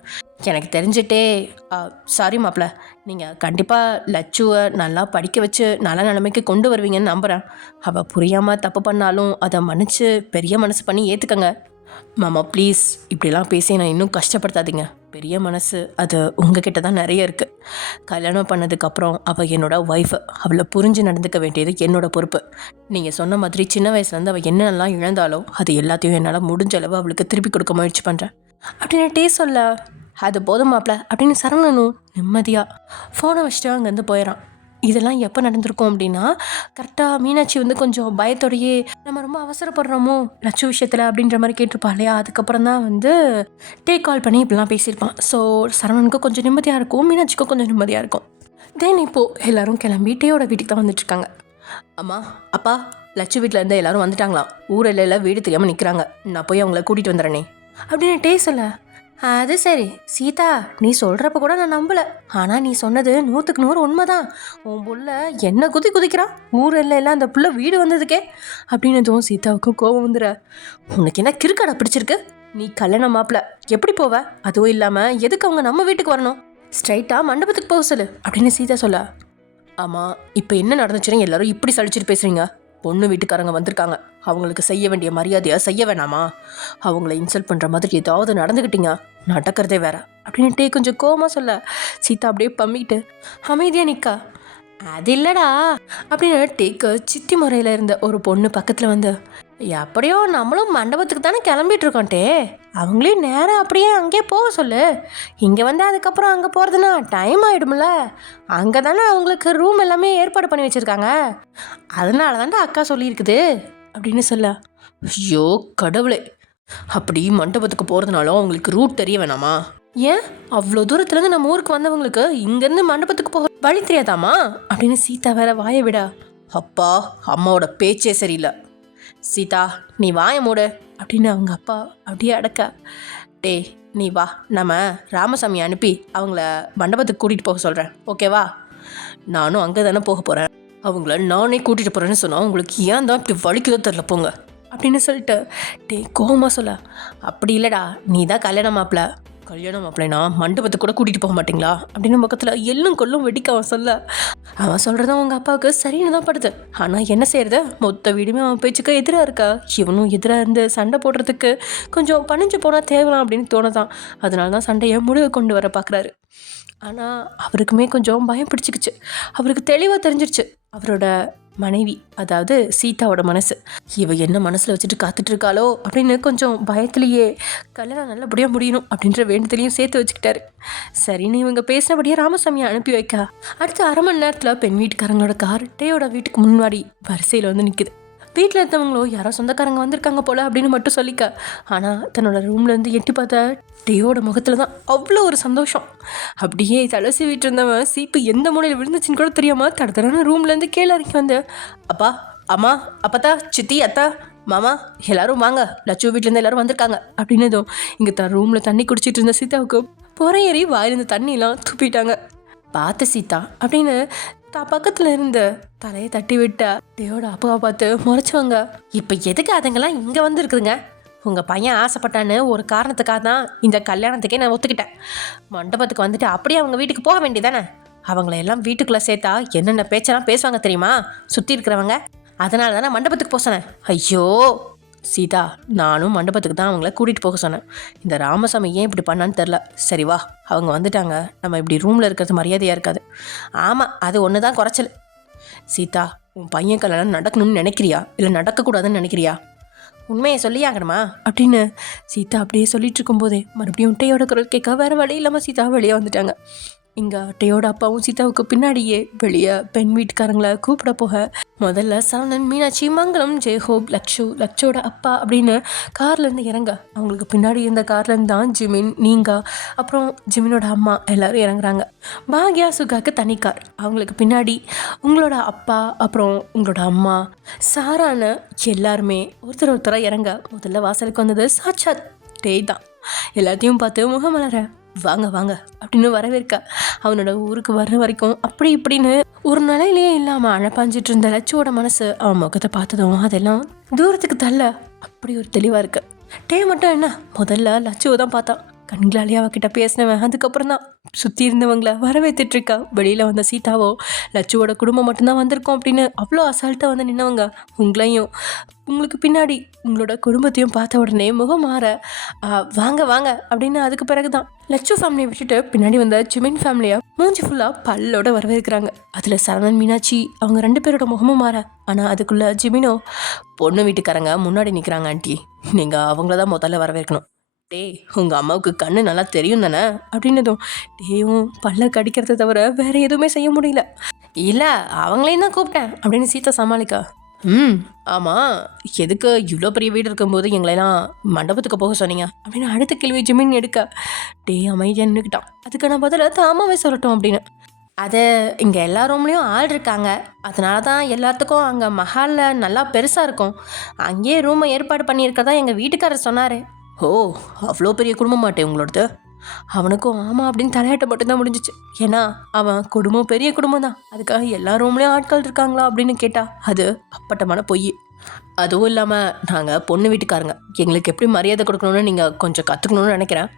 எனக்கு தெரிஞ்சிட்டே சாரி மாப்பிள்ள, நீங்கள் கண்டிப்பாக லட்சுவை நல்லா படிக்க வச்சு நல்ல நிலைமைக்கு கொண்டு வருவீங்கன்னு நம்புகிறேன். அவள் புரியாமல் தப்பு பண்ணாலும் அதை மன்னிச்சு பெரிய மனசு பண்ணி ஏற்றுக்கங்க. மாமா ப்ளீஸ், இப்படிலாம் பேசி நான் இன்னும் கஷ்டப்படுத்தாதீங்க. பெரிய மனசு அது உங்ககிட்ட தான் நிறைய இருக்குது. கல்யாணம் பண்ணதுக்கப்புறம் அவள் என்னோட ஒய்ஃபு. அவளை புரிஞ்சு நடந்துக்க வேண்டியது என்னோட பொறுப்பு. நீங்கள் சொன்ன மாதிரி சின்ன வயசுலேருந்து அவள் என்னென்னலாம் இழந்தாலோ அது எல்லாத்தையும் என்னால் முடிஞ்ச அளவு அவளுக்கு திருப்பி கொடுக்க முயற்சி பண்ணுறேன் அப்படின்னு சொல்ல, அது போதும் மாப்ள அப்படின்னு சரவணனும் நிம்மதியாக ஃபோனை வச்சுட்டு அங்கேருந்து போயிடறான். இதெல்லாம் எப்போ நடந்திருக்கும் அப்படின்னா, கரெக்டாக மீனாட்சி கொஞ்சம் பயத்தோடையே நம்ம ரொம்ப அவசரப்படுறோமோ லட்சு விஷயத்தில் அப்படின்ற மாதிரி கேட்டிருப்பா இல்லையா. அதுக்கப்புறம் தான் டேக் கால் பண்ணி இப்படிலாம் பேசியிருப்பான். ஸோ சரவணனுக்கும் கொஞ்சம் நிம்மதியாக இருக்கும், மீனாட்சிக்கும் கொஞ்சம் நிம்மதியாக இருக்கும். தென் இப்போது எல்லோரும் கிளம்பி டேயோட வீட்டுக்கு தான் வந்துட்டுருக்காங்க. அம்மா அப்பா, லட்சு வீட்டில் இருந்து எல்லோரும் வந்துட்டாங்களாம். ஊரில் வீடு தெரியாமல் நிற்கிறாங்க. நான் போய் அவங்கள கூட்டிகிட்டு வந்துடுறேனே அப்படின்னு டே சொல்ல, அது சரி சீதா, நீ சொல்கிறப்ப கூட நான் நம்பலை. ஆனால் நீ சொன்னது 100க்கு 100 உண்மைதான். உன் புள்ள என்ன குதிக்கிறான். ஊர் எல்லாம் அந்த புள்ள வீடு வந்ததுக்கே அப்படின்னதும் சீதாவுக்கும் கோபம் வந்துடுற. உனக்கு என்ன கிறுக்கடா பிடிச்சிருக்கு? நீ கல்யாணம் மாப்பிள்ள எப்படி போவ? அதுவும் இல்லாமல் எதுக்கு அவங்க நம்ம வீட்டுக்கு வரணும்? ஸ்ட்ரைட்டாக மண்டபத்துக்கு போக சொல்லு அப்படின்னு சீதா சொல்ல. ஆமாம், இப்போ என்ன நடந்துச்சுன்னு எல்லாரும் இப்படி சளிச்சுட்டு பேசுகிறீங்க? பொண்ணு வீட்டுக்காரங்க வந்திருக்காங்க, அவங்களுக்கு செய்ய வேண்டிய மரியாதையை செய்ய வேணாமா? அவங்கள இன்சல்ட் பண்ணுற மாதிரி ஏதாவது நடந்துக்கிட்டீங்க, நடக்கிறதே வேற அப்படின்ட்டு கொஞ்சம் கோவமாக சொல்ல, சீதா அப்படியே பம்மிட்டு அமைதியாக நிற்கா. அது இல்லைடா அப்படின்னு டேக்கு சித்தி முறையில் இருந்த ஒரு பொண்ணு பக்கத்தில் எப்படியோ நம்மளும் மண்டபத்துக்கு தானே கிளம்பிட்டு இருக்கோன்ட்டே, அவங்களையும் நேரம் அப்படியே அங்கேயே போக சொல்லு. இங்கே அதுக்கப்புறம் அங்கே போகிறதுனா டைம் ஆகிடும்ல. அங்கே தானே அவங்களுக்கு ரூம் எல்லாமே ஏற்பாடு பண்ணி வச்சுருக்காங்க. அதனால தான்டா அக்கா சொல்லியிருக்குது அப்படின்னு சொல்ல. ஐயோ கடவுளே, அப்படி மண்டபத்துக்கு போகிறதுனாலும் அவங்களுக்கு ரூட் தெரிய வேணாமா? ஏன் அவ்வளோ தூரத்துலேருந்து நம்ம ஊருக்கு வந்தவங்களுக்கு இங்கேருந்து மண்டபத்துக்கு போக வழி தெரியாதாமா அப்படின்னு சீதா வேற வாய விடா. அப்பா, அம்மாவோட பேச்சே சரியில்லை. சீதா நீ வாய மூடு அப்படின்னு அவங்க அப்பா அப்படியே அடக்க. டே நீ வா, நம்ம ராமசாமி அனுப்பி அவங்கள மண்டபத்துக்கு கூட்டிகிட்டு போக சொல்கிறேன், ஓகேவா? நானும் அங்கே தானே போக போகிறேன். அவங்கள நானே கூட்டிகிட்டு போகிறேன்னு சொன்னால் உங்களுக்கு ஏன் தான் இப்படி வலிக்குதோ தெரில, போங்க அப்படின்னு சொல்லிட்டு டே கோமா சொல்ல. அப்படி இல்லைடா, நீ தான் கல்யாணம் மாப்பிள்ளைனா மண்டபத்துக்கு கூட கூட்டிகிட்டு போக மாட்டிங்களா அப்படின்னு பக்கத்தில் எள்ளும் கொள்ளும் வெடிக்க அவன் சொல்ல. அவன் சொல்கிறதும் அவங்க அப்பாவுக்கு சரின்னு தான் படுது. ஆனால் என்ன செய்யறது, மொத்த வீடுமே அவன் பேச்சுக்கு எதிராக இருக்கா. இவனும் எதிராக இருந்து சண்டை போடுறதுக்கு கொஞ்சம் பணிஞ்சு போனால் தேவலாம் அப்படின்னு தோணுதான். அதனால தான் சண்டையை முடிவு கொண்டு வர பார்க்குறாரு. ஆனால் அவருக்குமே கொஞ்சம் பயம் பிடிச்சிக்கிச்சு. அவருக்கு தெளிவாக தெரிஞ்சிருச்சு அவரோட மனைவி, அதாவது சீதாவோட மனசு. இவ என்ன மனசில் வச்சுட்டு காத்துட்ருக்காளோ அப்படின்னு கொஞ்சம் பயத்துலேயே கல்யாணம் நல்லபடியாக முடியணும் அப்படின்ற வேண்டுதலையும் சேர்த்து வச்சுக்கிட்டாரு. சரின்னு இவங்க பேசினபடியே ராமசாமியை அனுப்பி வைக்க, அடுத்த 1/2 மணி நேரத்தில் பெண் வீட்டுக்காரங்களோட கார் டேயோட வீட்டுக்கு முன்னாடி வரிசையில் நிற்குது. வீட்டில் இருந்தவங்களோ யாரோ சொந்தக்காரங்க வந்திருக்காங்க போல் அப்படின்னு மட்டும் சொல்லிக்க. ஆனால் தன்னோட ரூம்லேருந்து எட்டி பார்த்த டேயோட முகத்தில் தான் அவ்வளோ ஒரு சந்தோஷம். அப்படியே தலசி வீட்டு இருந்தவன் சீப்பு எந்த மூலையில் விழுந்துச்சுன்னு கூட தெரியாமல் தடத்தடான ரூம்லேருந்து கீழே இறக்கி அப்பா, அம்மா, அப்பத்தா, சித்தி, அத்தா, மாமா எல்லாரும் வாங்க, லட்சு வீட்டிலேருந்து எல்லாரும் வந்திருக்காங்க அப்படின்னதும் இங்கே தான் ரூமில் தண்ணி குடிச்சிட்டு இருந்த சீதாவுக்கு புறையேறி வாயிலிருந்த தண்ணியெலாம் துப்பிட்டாங்க. பார்த்து சீதா அப்படின்னு பக்கத்தில் இருந்த தலையை தட்டி விட்டா டேயோட அப்பாவை பார்த்து முறைச்சவங்க. இப்போ எதுக்கு அதுங்கெல்லாம் இங்கே வந்துருக்குதுங்க? உங்கள் பையன் ஆசைப்பட்டான்னு ஒரு காரணத்துக்காக தான் இந்த கல்யாணத்துக்கே நான் ஒத்துக்கிட்டேன். மண்டபத்துக்கு வந்துட்டு அப்படியே அவங்க வீட்டுக்கு போக வேண்டியதானே? அவங்கள எல்லாம் வீட்டுக்குள்ளே சேர்த்தா என்னென்ன பேச்செல்லாம் பேசுவாங்க தெரியுமா சுற்றி இருக்கிறவங்க? அதனால தான் நான் மண்டபத்துக்கு போக சொன்னேன். ஐயோ சீதா, நானும் மண்டபத்துக்கு தான் அவங்கள கூட்டிகிட்டு போக சொன்னேன். இந்த ராமசாமி ஏன் இப்படி பண்ணான்னு தெரில. சரி வா, அவங்க வந்துட்டாங்க, நம்ம இப்படி ரூமில் இருக்கிறது மரியாதையாக இருக்காது. ஆமாம், அது ஒன்று தான் குறைச்சல். சீதா, உன் பையன் கல்யாணம் நடக்கணும்னு நினைக்கிறியா இல்லை நடக்கக்கூடாதுன்னு நினைக்கிறியா? உண்மையை சொல்லியாகணுமா அப்படின்னு சீதா அப்படியே சொல்லிட்டு இருக்கும்போதே மறுபடியும் டேயோட குரல் கேட்க வேறு வழி இல்லாமல் சீதா வெளியே வந்துட்டாங்க. இங்கே டேயோட அப்பாவும் சீதாவுக்கு பின்னாடியே வெளியே பெண் வீட்டுக்காரங்களை கூப்பிட போக முதல்ல சரவணன், மீனாட்சி, மங்களம், ஜெயஹோப், லக்ஷோட அப்பா அப்படின்னு கார்லேருந்து இறங்க. அவங்களுக்கு பின்னாடி இருந்த கார்லேருந்து தான் ஜிமின், நீங்கா, அப்புறம் ஜிமினோட அம்மா எல்லாரும் இறங்குறாங்க. பாக்யா, சுகாக்கு தனி கார். அவங்களுக்கு பின்னாடி உங்களோட அப்பா, அப்புறம் உங்களோட அம்மா, சாரான்னு எல்லாருமே ஒருத்தராக இறங்க. முதல்ல வாசலுக்கு வந்தது சாட்சாத் டே தான். எல்லாத்தையும் பார்த்து முகமலர வாங்க வாங்க அப்படின்னு வரவேற்க. அவனோட ஊருக்கு வர்ற வரைக்கும் அப்படி இப்படின்னு ஒரு நிலையிலேயே இல்லாமல் அழப்பாஞ்சிட்டு இருந்த லட்சுவோட மனசு அவன் முகத்தை பார்த்ததும் அதெல்லாம் தூரத்துக்கு தள்ள அப்படி ஒரு தெளிவாக இருக்கு. டே மட்டும் என்ன, முதல்ல லட்சுவை தான் பார்த்தான். கண்களாலேயே அவகிட்ட பேசினவன் அதுக்கப்புறம் தான் சுற்றி இருந்தவங்கள வரவேற்றுட்டு இருக்கா. வெளியில் வந்த சீதாவோ லட்சுவோட குடும்பம் மட்டும்தான் வந்திருக்கோம் அப்படின்னு அவ்வளோ அசால்ட்டாக வந்து நின்னவங்க உங்களையும் உங்களுக்கு பின்னாடி உங்களோட குடும்பத்தையும் பார்த்த உடனே முகம் மாற வாங்க வாங்க அப்படின்னு அதுக்கு பிறகு தான் லட்சு ஃபேமிலியை விட்டுட்டு பின்னாடி வந்த ஜிமின் ஃபேமிலியை மூஞ்சி ஃபுல்லாக பல்லோட வரவேற்கிறாங்க. அதில் சரவணன் மீனாட்சி அவங்க 2 பேரோட முகமும் மாற. ஆனால் அதுக்குள்ளே ஜிமினோ பொண்ணு வீட்டுக்காரங்க முன்னாடி நிற்கிறாங்க ஆண்டி, நீங்கள் அவங்கள தான் முதல்ல வரவேற்கணும். டேய் உங்கள் அம்மாவுக்கு கண்ணு நல்லா தெரியும் தானே அப்படின்னதும் டேயும் பல்ல கடிக்கிறத தவிர வேற எதுவுமே செய்ய முடியல. இல்லை அவங்களையும் தான் கூப்பிட்டேன் அப்படின்னு சீதா சமாளிக்கா. ஆமாம், எதுக்கு இவ்வளோ பெரிய வீடு இருக்கும்போது எங்களெல்லாம் மண்டபத்துக்கு போக சொன்னீங்க அப்படின்னு அடுத்த கேள்வி ஜிமின் எடுக்க. டே அமைதியாக நின்றுக்கிட்டான். அதுக்கான பதிலை தாமாவே சொல்லட்டும் அப்படின்னு. அது இங்கே எல்லா ரூம்லேயும் ஆள் இருக்காங்க, அதனால தான் எல்லாத்துக்கும் அங்கே மஹாலில் நல்லா பெருசாக இருக்கும், அங்கேயே ரூமை ஏற்பாடு பண்ணியிருக்கதா எங்கள் வீட்டுக்காரர் சொன்னார். ஓ அவ்வளோ பெரிய குடும்பம் மாட்டேன் உங்களோடது. அவனுக்கும் ஆமாம் அப்படின்னு தலையாட்ட மட்டும்தான் முடிஞ்சிச்சு. ஏன்னா அவன் குடும்பம் பெரிய குடும்பம் தான், அதுக்காக எல்லா ரூம்லேயும் ஆட்கள் இருக்காங்களா அப்படின்னு கேட்டா அது அப்பட்டமான பொய். அதுவும் இல்லாமல் நாங்கள் பொண்ணு வீட்டுக்காரங்க, எங்களுக்கு எப்படி மரியாதை கொடுக்கணும்னு நீங்கள் கொஞ்சம் கற்றுக்கணும்னு நினைக்கிறேன்.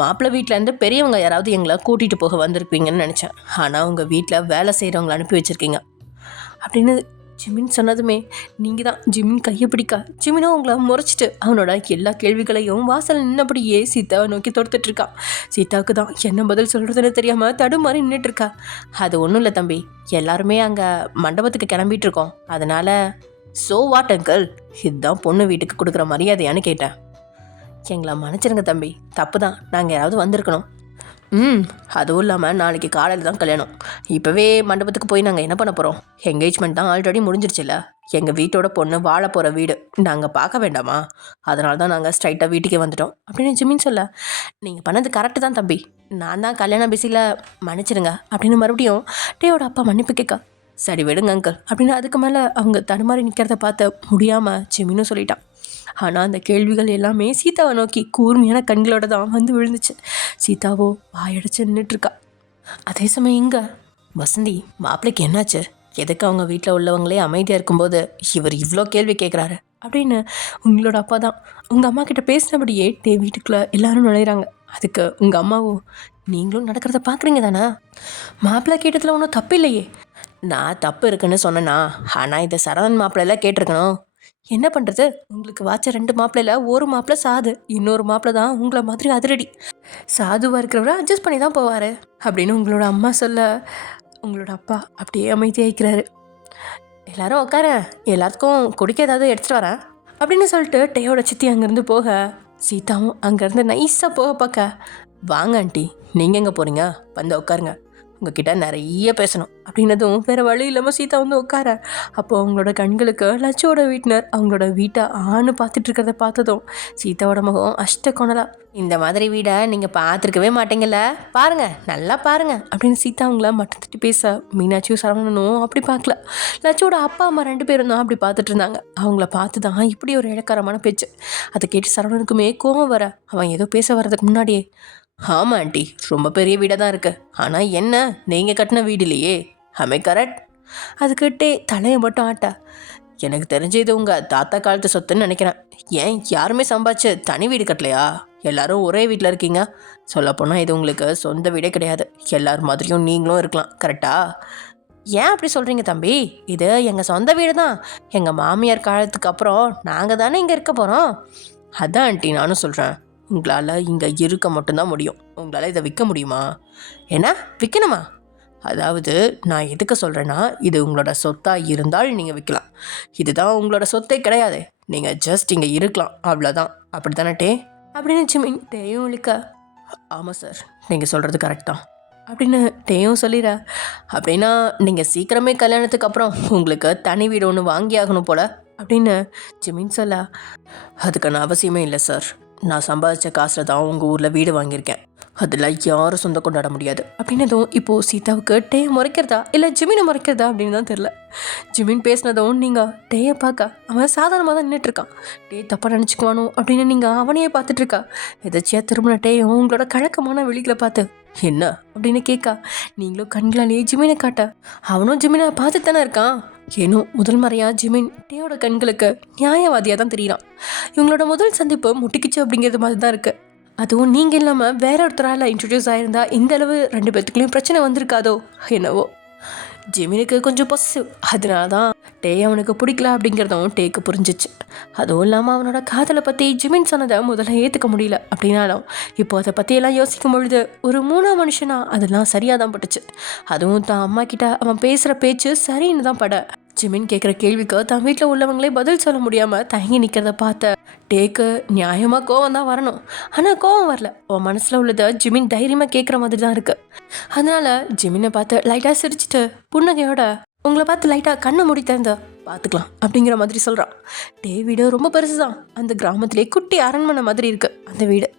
மாப்பிள்ளை வீட்டிலேருந்து பெரியவங்க யாராவது எங்களை கூட்டிகிட்டு போக வந்திருப்பீங்கன்னு நினச்சேன், ஆனால் உங்கள் வீட்டில் வேலை செய்கிறவங்களை அனுப்பி வச்சுருக்கீங்க அப்படின்னு ஜிமின் சொன்னதுமே நீங்கள் தான் ஜிமின் கையை பிடிக்கா. ஜிமினும் உங்களை முறைச்சிட்டு அவனோட எல்லா கேள்விகளையும் வாசல் நின்னபடியே சீதாவை நோக்கி தொடுத்துட்ருக்கா. சீதாவுக்கு தான் என்ன பதில் சொல்கிறதுன்னு தெரியாமல் தடுமாறி நின்றுட்டுருக்கா. அது ஒன்றும் இல்லை தம்பி, எல்லாருமே அங்கே மண்டபத்துக்கு கிளம்பிட்டு இருக்கோம், அதனால் ஸோ வாட் அங்கிள், இதுதான் பொண்ணு வீட்டுக்கு கொடுக்குற மரியாதையான்னு கேட்டேன். எங்களை மன்னிச்சிருங்க தம்பி, தப்பு தான், நாங்கள் யாராவது வந்திருக்கணும். அதுவும் இல்லாமல் நாளைக்கு காலையில் தான் கல்யாணம், இப்போவே மண்டபத்துக்கு போய் நாங்கள் என்ன பண்ண போகிறோம்? என்கேஜ்மெண்ட் தான் ஆல்ரெடி முடிஞ்சிருச்சுல்ல, எங்கள் வீட்டோட பொண்ணு வாழ போகிற வீடு நாங்கள் பார்க்க வேண்டாமா? அதனால தான் நாங்கள் ஸ்ட்ரைட்டாக வீட்டுக்கே வந்துட்டோம் அப்படின்னு ஜிமின் சொல்ல. நீங்கள் பண்ணது கரெக்டு தான் தம்பி, நான் தான் கல்யாண பிஸியில் மன்னிச்சிருங்க அப்படின்னு மறுபடியும் டேயோட அப்பா மன்னிப்பு கேட்க. சரி விடுங்க அங்கிள் அப்படின்னு அதுக்கு மேலே அவங்க தடுமாறி நிற்கிறத பார்த்த முடியாமல் ஜிமினும் சொல்லிட்டான். ஆனால் அந்த கேள்விகள் எல்லாமே சீதாவை நோக்கி கூர்மையான கண்களோட தான் வந்து விழுந்துச்சு. சீதாவோ வாயடைச்சு நின்றுட்டுருக்கா. அதே சமயம் இங்கே வசந்தி, மாப்பிள்ளைக்கு என்னாச்சு, எதுக்கு அவங்க வீட்டில் உள்ளவங்களே அமைதியாக இருக்கும்போது இவர் இவ்வளோ கேள்வி கேட்குறாரு அப்படின்னு உங்களோட அப்பா தான் உங்கள் அம்மா கிட்ட பேசினபடியே வீட்டுக்குள்ளே எல்லாரும் நுழையிறாங்க. அதுக்கு உங்கள் அம்மாவோ நீங்களும் நடக்கிறத பார்க்குறீங்க தானே, மாப்பிள்ளை கேட்டதில் ஒன்றும் தப்பு இல்லையே. நான் தப்பு இருக்குன்னு சொன்னேன்னா, ஆனால் இதை சரவணன் மாப்பிள்ளைலாம் கேட்டிருக்கணும். என்ன பண்ணுறது, உங்களுக்கு வாச்ச 2 மாப்பிள்ளையில் ஒரு மாப்பிள்ளை சாது, இன்னொரு மாப்பிள்ளை தான் உங்களை மாதிரி அதிரடி, சாதுவாக இருக்கிறவரை அட்ஜஸ்ட் பண்ணி தான் போவார் அப்படின்னு உங்களோட அம்மா சொல்ல உங்களோட அப்பா அப்படியே அமைதியாகிக்கிறாரு. எல்லாரும் உட்கார, எல்லாத்துக்கும் குடிக்க ஏதாவது எடுத்துகிட்டு வரேன் அப்படின்னு சொல்லிட்டு டேயோட சித்தி அங்கேருந்து போக சீதாவும் அங்கேருந்து நைஸாக போக பார்க்க. வாங்க ஆண்டி, நீங்கள் எங்கே போகிறீங்க, வந்து உட்காருங்க, உங்ககிட்ட நிறைய பேசணும் அப்படின்னதும் வேறு வழி இல்லாமல் சீதா வந்து உட்கார. அப்போது அவங்களோட கண்களுக்கு லட்சுவோட வீட்டினர் அவங்களோட வீட்டை ஆணு பார்த்துட்டு இருக்கிறத பார்த்ததும் சீதாவோட முகம் அஷ்ட கொணலா. இந்த மாதிரி வீடை நீங்கள் பார்த்துருக்கவே மாட்டீங்கல்ல, பாருங்கள் நல்லா பாருங்கள் அப்படின்னு சீதா அவங்கள மட்டும் தட்டி பேச. மீனாட்சியும் சரவணனும் அப்படி பார்க்கல, லட்சுவோட அப்பா அம்மா 2 பேரும் தான் அப்படி பார்த்துட்டு இருந்தாங்க. அவங்கள பார்த்து தான் இப்படி ஒரு இழக்காரமான பேச்சு. அதை கேட்டு சரவணனுக்குமே கோவம் வர அவன் ஏதோ பேச வர்றதுக்கு முன்னாடியே, ஆமாம் ஆண்டி, ரொம்ப பெரிய வீடாக தான் இருக்குது, ஆனால் என்ன நீங்கள் கட்டின வீடு இல்லையே, அமை கரெக்ட். அதுக்கிட்டே தலையை மட்டும் ஆட்டா. எனக்கு தெரிஞ்ச இது உங்கள் தாத்தா காலத்து சொத்துன்னு நினைக்கிறேன். ஏன் யாருமே சம்பாதிச்சு தனி வீடு கட்டலையா? எல்லாரும் ஒரே வீட்டில் இருக்கீங்க. சொல்லப்போனால் இது உங்களுக்கு சொந்த வீடே கிடையாது, எல்லார் மாதிரியும் நீங்களும் இருக்கலாம், கரெக்டா? ஏன் அப்படி சொல்கிறீங்க தம்பி, இது எங்கள் சொந்த வீடு தான், எங்கள் மாமியார் காலத்துக்கு அப்புறம் நாங்கள் தானே இங்கே இருக்க போகிறோம். அதான் ஆண்டி நானும் சொல்கிறேன், உங்களால் இங்கே இருக்க மட்டும்தான் முடியும், உங்களால் இதை விற்க முடியுமா? ஏன்னா விற்கணுமா? அதாவது நான் எதுக்கு சொல்கிறேன்னா, இது உங்களோட சொத்தாக இருந்தால் நீங்கள் விற்கலாம், இதுதான் உங்களோட சொத்தே கிடையாது, நீங்கள் ஜஸ்ட் இங்கே இருக்கலாம், அவ்வளோதான், அப்படி தானே டே அப்படின்னு ஜிமின் டேயும் இழுக்க. ஆமாம் சார், நீங்கள் சொல்கிறது கரெக்ட் தான் அப்படின்னு டேயும் சொல்லிடுற. அப்படின்னா நீங்கள் சீக்கிரமே கல்யாணத்துக்கு அப்புறம் உங்களுக்கு தனி வீடு ஒன்று வாங்கி ஆகணும் போல் அப்படின்னு ஜிமின் சொல்ல. அதுக்கான அவசியமே இல்லை சார், நான் சம்பாதிச்ச காசில் தான் உங்கள் ஊரில் வீடு வாங்கியிருக்கேன், அதில் யாரும் சொந்தம் கொண்டாட முடியாது அப்படின்னதும் இப்போது சீதாவுக்கு டேயை முறைக்கிறதா இல்லை ஜிமினை முறைக்கிறதா அப்படின்னு தான் தெரில. ஜிமின் பேசினதும் நீங்கள் டேயை பார்க்க அவன் சாதாரணமாக தான் நின்றுட்டுருக்கான். டே தப்பாக நினச்சிக்குவானோ அப்படின்னு நீங்கள் அவனையே பார்த்துட்ருக்கா. எதாச்சியாக திரும்பின டேயும் உங்களோட கழக்கமான வெளிகளை பார்த்து என்ன அப்படின்னு கேட்கா. நீங்களும் கண்களாலேயே ஜிமினை காட்ட அவனும் ஜிமினை பார்த்துட்டு தானே இருக்கான். ஏனோ முதல் முறையாக ஜிமின் டேயோட கண்களுக்கு நியாயவாதியாக தான் தெரியலாம். இவங்களோட முதல் சந்திப்பு முட்டிக்கிச்சு அப்படிங்கிறது மாதிரி தான் இருக்குது. அதுவும் நீங்கள் இல்லாமல் வேற ஒருத்தரால் இன்ட்ரடியூஸ் ஆகியிருந்தா இந்த அளவு 2 பேர்த்துக்குள்ளேயும் பிரச்சனை வந்திருக்காதோ என்னவோ. ஜிமினுக்கு கொஞ்சம் பொசிட்டிவ், அதனால தான் டே அவனுக்கு பிடிக்கல அப்படிங்கிறதும் டேக்கு புரிஞ்சிச்சு. அதுவும் இல்லாமல் அவனோட காதலை பற்றி ஜிமின் சொன்னதை முதல்ல ஏற்றுக்க முடியல அப்படின்னாலும் இப்போ அதை பற்றியெல்லாம் யோசிக்கும் பொழுது ஒரு 3ஆம் மனுஷனா அதெல்லாம் சரியாக தான் பட்டுச்சு. அதுவும் தான் அம்மா கிட்ட அவன் பேசுகிற பேச்சு சரின்னு தான் பட. ஜிமின் கேட்குற கேள்விக்கு தான் வீட்டில் உள்ளவங்களே பதில் சொல்ல முடியாமல் தயங்கி நிற்கிறத பார்த்த டேக்கு நியாயமாக கோவம் தான் வரணும். ஆனால் கோவம் வரல, அவன் மனசில் உள்ளதை ஜிமின் தைரியமாக கேட்குற மாதிரி தான் இருக்குது. அதனால் ஜிமினை பார்த்து லைட்டாக சிரிச்சிட்டு புன்னகையோட உங்களை பார்த்து லைட்டாக கண்ணை மூடி திறந்த பார்த்துக்கலாம் அப்படிங்கிற மாதிரி சொல்கிறான். டே வீடு ரொம்ப பெருசு தான், அந்த கிராமத்திலே குட்டி அரண்மனை மாதிரி இருக்குது அந்த வீடு.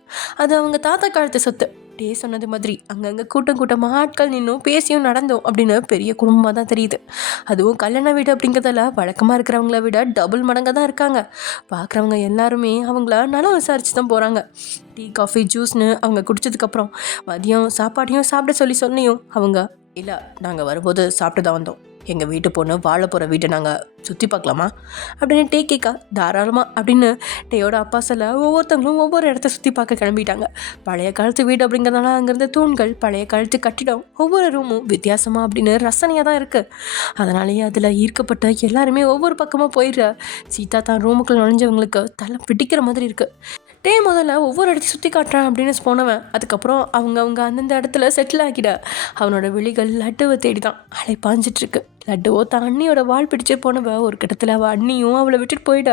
அது அவங்க தாத்தா காலத்து சொத்து. டே சொன்னது மாதிரி அங்கங்கே கூட்டமாக ஆட்கள் நின்னும் பேசியும் நடந்தோம் அப்படின்னு பெரிய குடும்பமாக தான் தெரியுது. அதுவும் கல்யாண வீடு அப்படிங்கிறதால வழக்கமாக இருக்கிறவங்கள விட டபுள் மடங்காக தான் இருக்காங்க. பார்க்குறவங்க எல்லாருமே அவங்கள நல்லா விசாரித்து தான் போகிறாங்க. டீ காஃபி ஜூஸ்னு அவங்க குடித்ததுக்கப்புறம் மதியம் சாப்பாட்டையும் சாப்பிட சொல்லியும் அவங்க இல்லை நாங்கள் வரும்போது சாப்பிட்டு தான் வந்தோம், எங்கள் வீட்டு பொண்ணு வாழ போகிற வீட்டை நாங்கள் சுற்றி பார்க்கலாமா அப்படின்னு டே கேட்கா தாராளமாக அப்படின்னு டேயோட அப்பா சொல்ல ஒவ்வொருத்தவங்களும் ஒவ்வொரு இடத்த சுற்றி பார்க்க கிளம்பிட்டாங்க. பழைய காலத்து வீடு அப்படிங்கிறதுனால அங்கேருந்து தூண்கள், பழைய காலத்து கட்டிடம், ஒவ்வொரு ரூமும் வித்தியாசமாக அப்படின்னு ரசனையாக தான் இருக்குது. அதனாலேயே அதில் ஈர்க்கப்பட்ட எல்லாருமே ஒவ்வொரு பக்கமாக போயிடுற சீதா தான் ரூமுக்குள்ள நுழைஞ்சவங்களுக்கு தலை பிடிக்கிற மாதிரி இருக்குது. டே முதல்ல ஒவ்வொரு இடத்தையும் சுற்றி காட்டுறான் அப்படின்னு போனவன் அதுக்கப்புறம் அவங்க அந்தந்த இடத்துல செட்டில் ஆகிட அவனோட விழிகள் லட்டுவை தேடி தான் அலைப்பாஞ்சிட்ருக்கு. லட்டுவோ தான் அண்ணியோட வால் பிடிச்சே போனவ ஒரு கட்டத்தில் அவள் அண்ணியும் அவளை விட்டுட்டு போயிட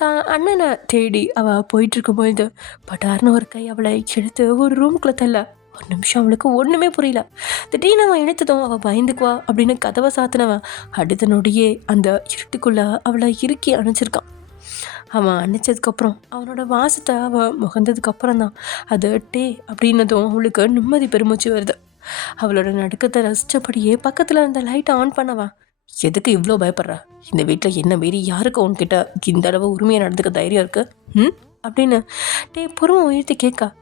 தான் அண்ணனை தேடி அவள் போயிட்டுருக்கும் பொழுது பட்டார்னு ஒரு கை அவளை எடுத்து ஒரு ரூமுக்குள்ளே தள்ள. ஒரு நிமிஷம் அவளுக்கு ஒன்றுமே புரியல. திடீர்னு அவன் இழுத்ததும் அவள் பயந்துக்குவா அப்படின்னு கதவை சாத்தினவன் அடுத்த நொடியே அந்த இருட்டுக்குள்ளே அவளை இறுக்கி அணைச்சிருக்கான். அவன் அணைச்சதுக்கப்புறம் அவனோட வாசத்தை அவன் முகந்ததுக்கப்புறம் தான் அது டே அப்படின்னதும் அவளுக்கு நிம்மதி பெருமூச்சு வருது. அவளோட நடுக்கத்தை ரசித்தபடியே பக்கத்தில் இருந்த லைட்டை ஆன் பண்ணவன் எதுக்கு இவ்வளோ பயப்படுற, இந்த வீட்டில் என்ன மீறி யாருக்கு உன்கிட்ட இந்த அளவு உரிமையாக நடந்துக்க தைரியம் இருக்கு அப்படின்னு டே பொறுமை உயர்த்தி கேட்க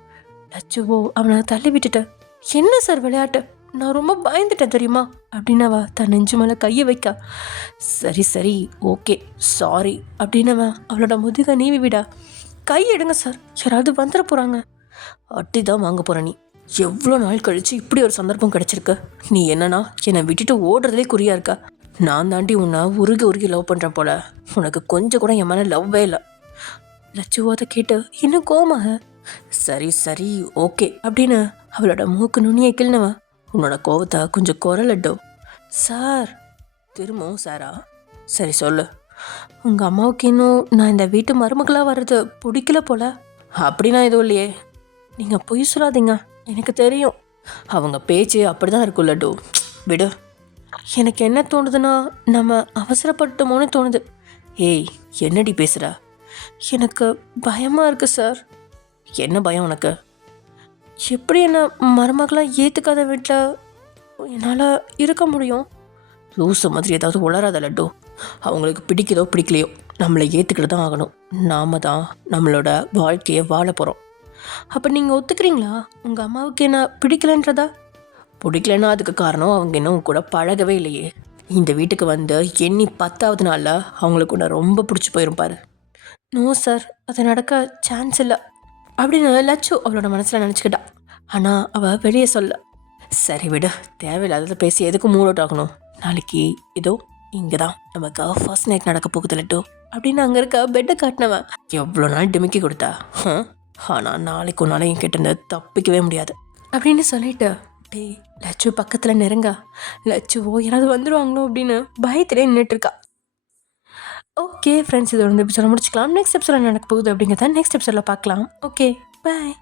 லட்சுவோ அவனை தள்ளி விட்டுட்ட. என்ன சார் விளையாட்டு, நான் ரொம்ப பயந்துட்டேன் தெரியுமா அப்படின்னவா தன் நெஞ்சு மேலே கையை வைக்க. சரி ஓகே சாரி அப்படின்னவன் அவளோட முதுக நீவி விடா. கை எடுங்க சார், யாராவது வந்துட போகிறாங்க. அட்டி தான் வாங்க போகிற நீ, எவ்வளோ நாள் கழித்து இப்படி ஒரு சந்தர்ப்பம் கிடச்சிருக்கு. நீ என்னன்னா என்னை விட்டுட்டு ஓடுறதுலே குறியா இருக்கா. நான் தாண்டி உன்னை உருகி லவ் பண்ணுறேன் போல, உனக்கு கொஞ்சம் கூட என் மேலே லவ்வே இல்லை. லட்சுவோ அதை கேட்டு இன்னும் கோமாக சரி ஓகே அப்படின்னு அவளோட மூக்கு நுண்ணியை கிள்னவன் உன்னோட கோவத்தை கொஞ்சம் குரலட்டோ. சார் திரும்பவும் சாரா, சரி சொல்லு. உங்கள் அம்மாவுக்கு இன்னும் நான் இந்த வீட்டு மருமகளாக வர்றது பிடிக்கல போல. அப்படின்னா எதுவும் இல்லையே, நீங்கள் பொய் சொல்லாதீங்க, எனக்கு தெரியும். அவங்க பேச்சு அப்படி தான் இருக்கும் லட்டு, விடு. எனக்கு என்ன தோணுதுன்னா நம்ம அவசரப்பட்டோமோன்னு தோணுது. ஏய் என்னடி பேசுகிற, எனக்கு பயமாக இருக்குது சார். என்ன பயம் உனக்கு? எப்படி என்ன மருமகளாக ஏற்றுக்காத வீட்டில் என்னால் இருக்க முடியும்? லூசு மாதிரி ஏதாவது உளராத லட்டு. அவங்களுக்கு பிடிக்குதோ பிடிக்கலையோ நம்மளை ஏற்றுக்கிட்டு தான் ஆகணும். நாம் தான் நம்மளோட வாழ்க்கையை வாழ போகிறோம். அப்போ நீங்கள் ஒத்துக்கிறீங்களா உங்கள் அம்மாவுக்கு என்ன பிடிக்கலன்றதா? பிடிக்கலன்னா அதுக்கு காரணம் அவங்க இன்னும் கூட பழகவே இல்லையே. இந்த வீட்டுக்கு வந்து எண்ணி 10வது நாளில் அவங்களுக்கு உன்னை ரொம்ப பிடிச்சி போயிரும் பாரு. நோ சார், அது நடக்க சான்ஸ் இல்லை அப்படின்னு லட்சு அவளோட மனசில் நினச்சிக்கிட்டா. ஆனால் அவள் வெளியே சொல்ல. சரி விடு, தேவையில்லாததை பேசி எதுக்கு மூட் அவுட் ஆகணும். நாளைக்கு இதோ இங்கே தான் நமக்கு ஃபர்ஸ்ட் நைட் நடக்க போகுது லட்டு அப்படின்னு அங்கே இருக்க பெட்டை காட்டினவன் எவ்வளோ நாள் டிமிக்கி கொடுத்தா. ஆனால் நாளைக்கு ஒரு நாளையும் கேட்டிருந்து தப்பிக்கவே முடியாது அப்படின்னு சொல்லிட்டு டே லட்சு பக்கத்தில் நெருங்க. லட்சுவோ யாராவது வந்துடுவாங்களோ அப்படின்னு பயத்திலே நின்றுட்டுருக்கா. ஓகே ஃப்ரெண்ட்ஸ், இதோட இந்த எபிசோட முடிச்சுக்கலாம். நெக்ஸ்ட் எபிசோட நடக்க போகுது அப்படிங்கிறத நெக்ஸ்ட் எபிசோடில் பார்க்கலாம். Okay bye.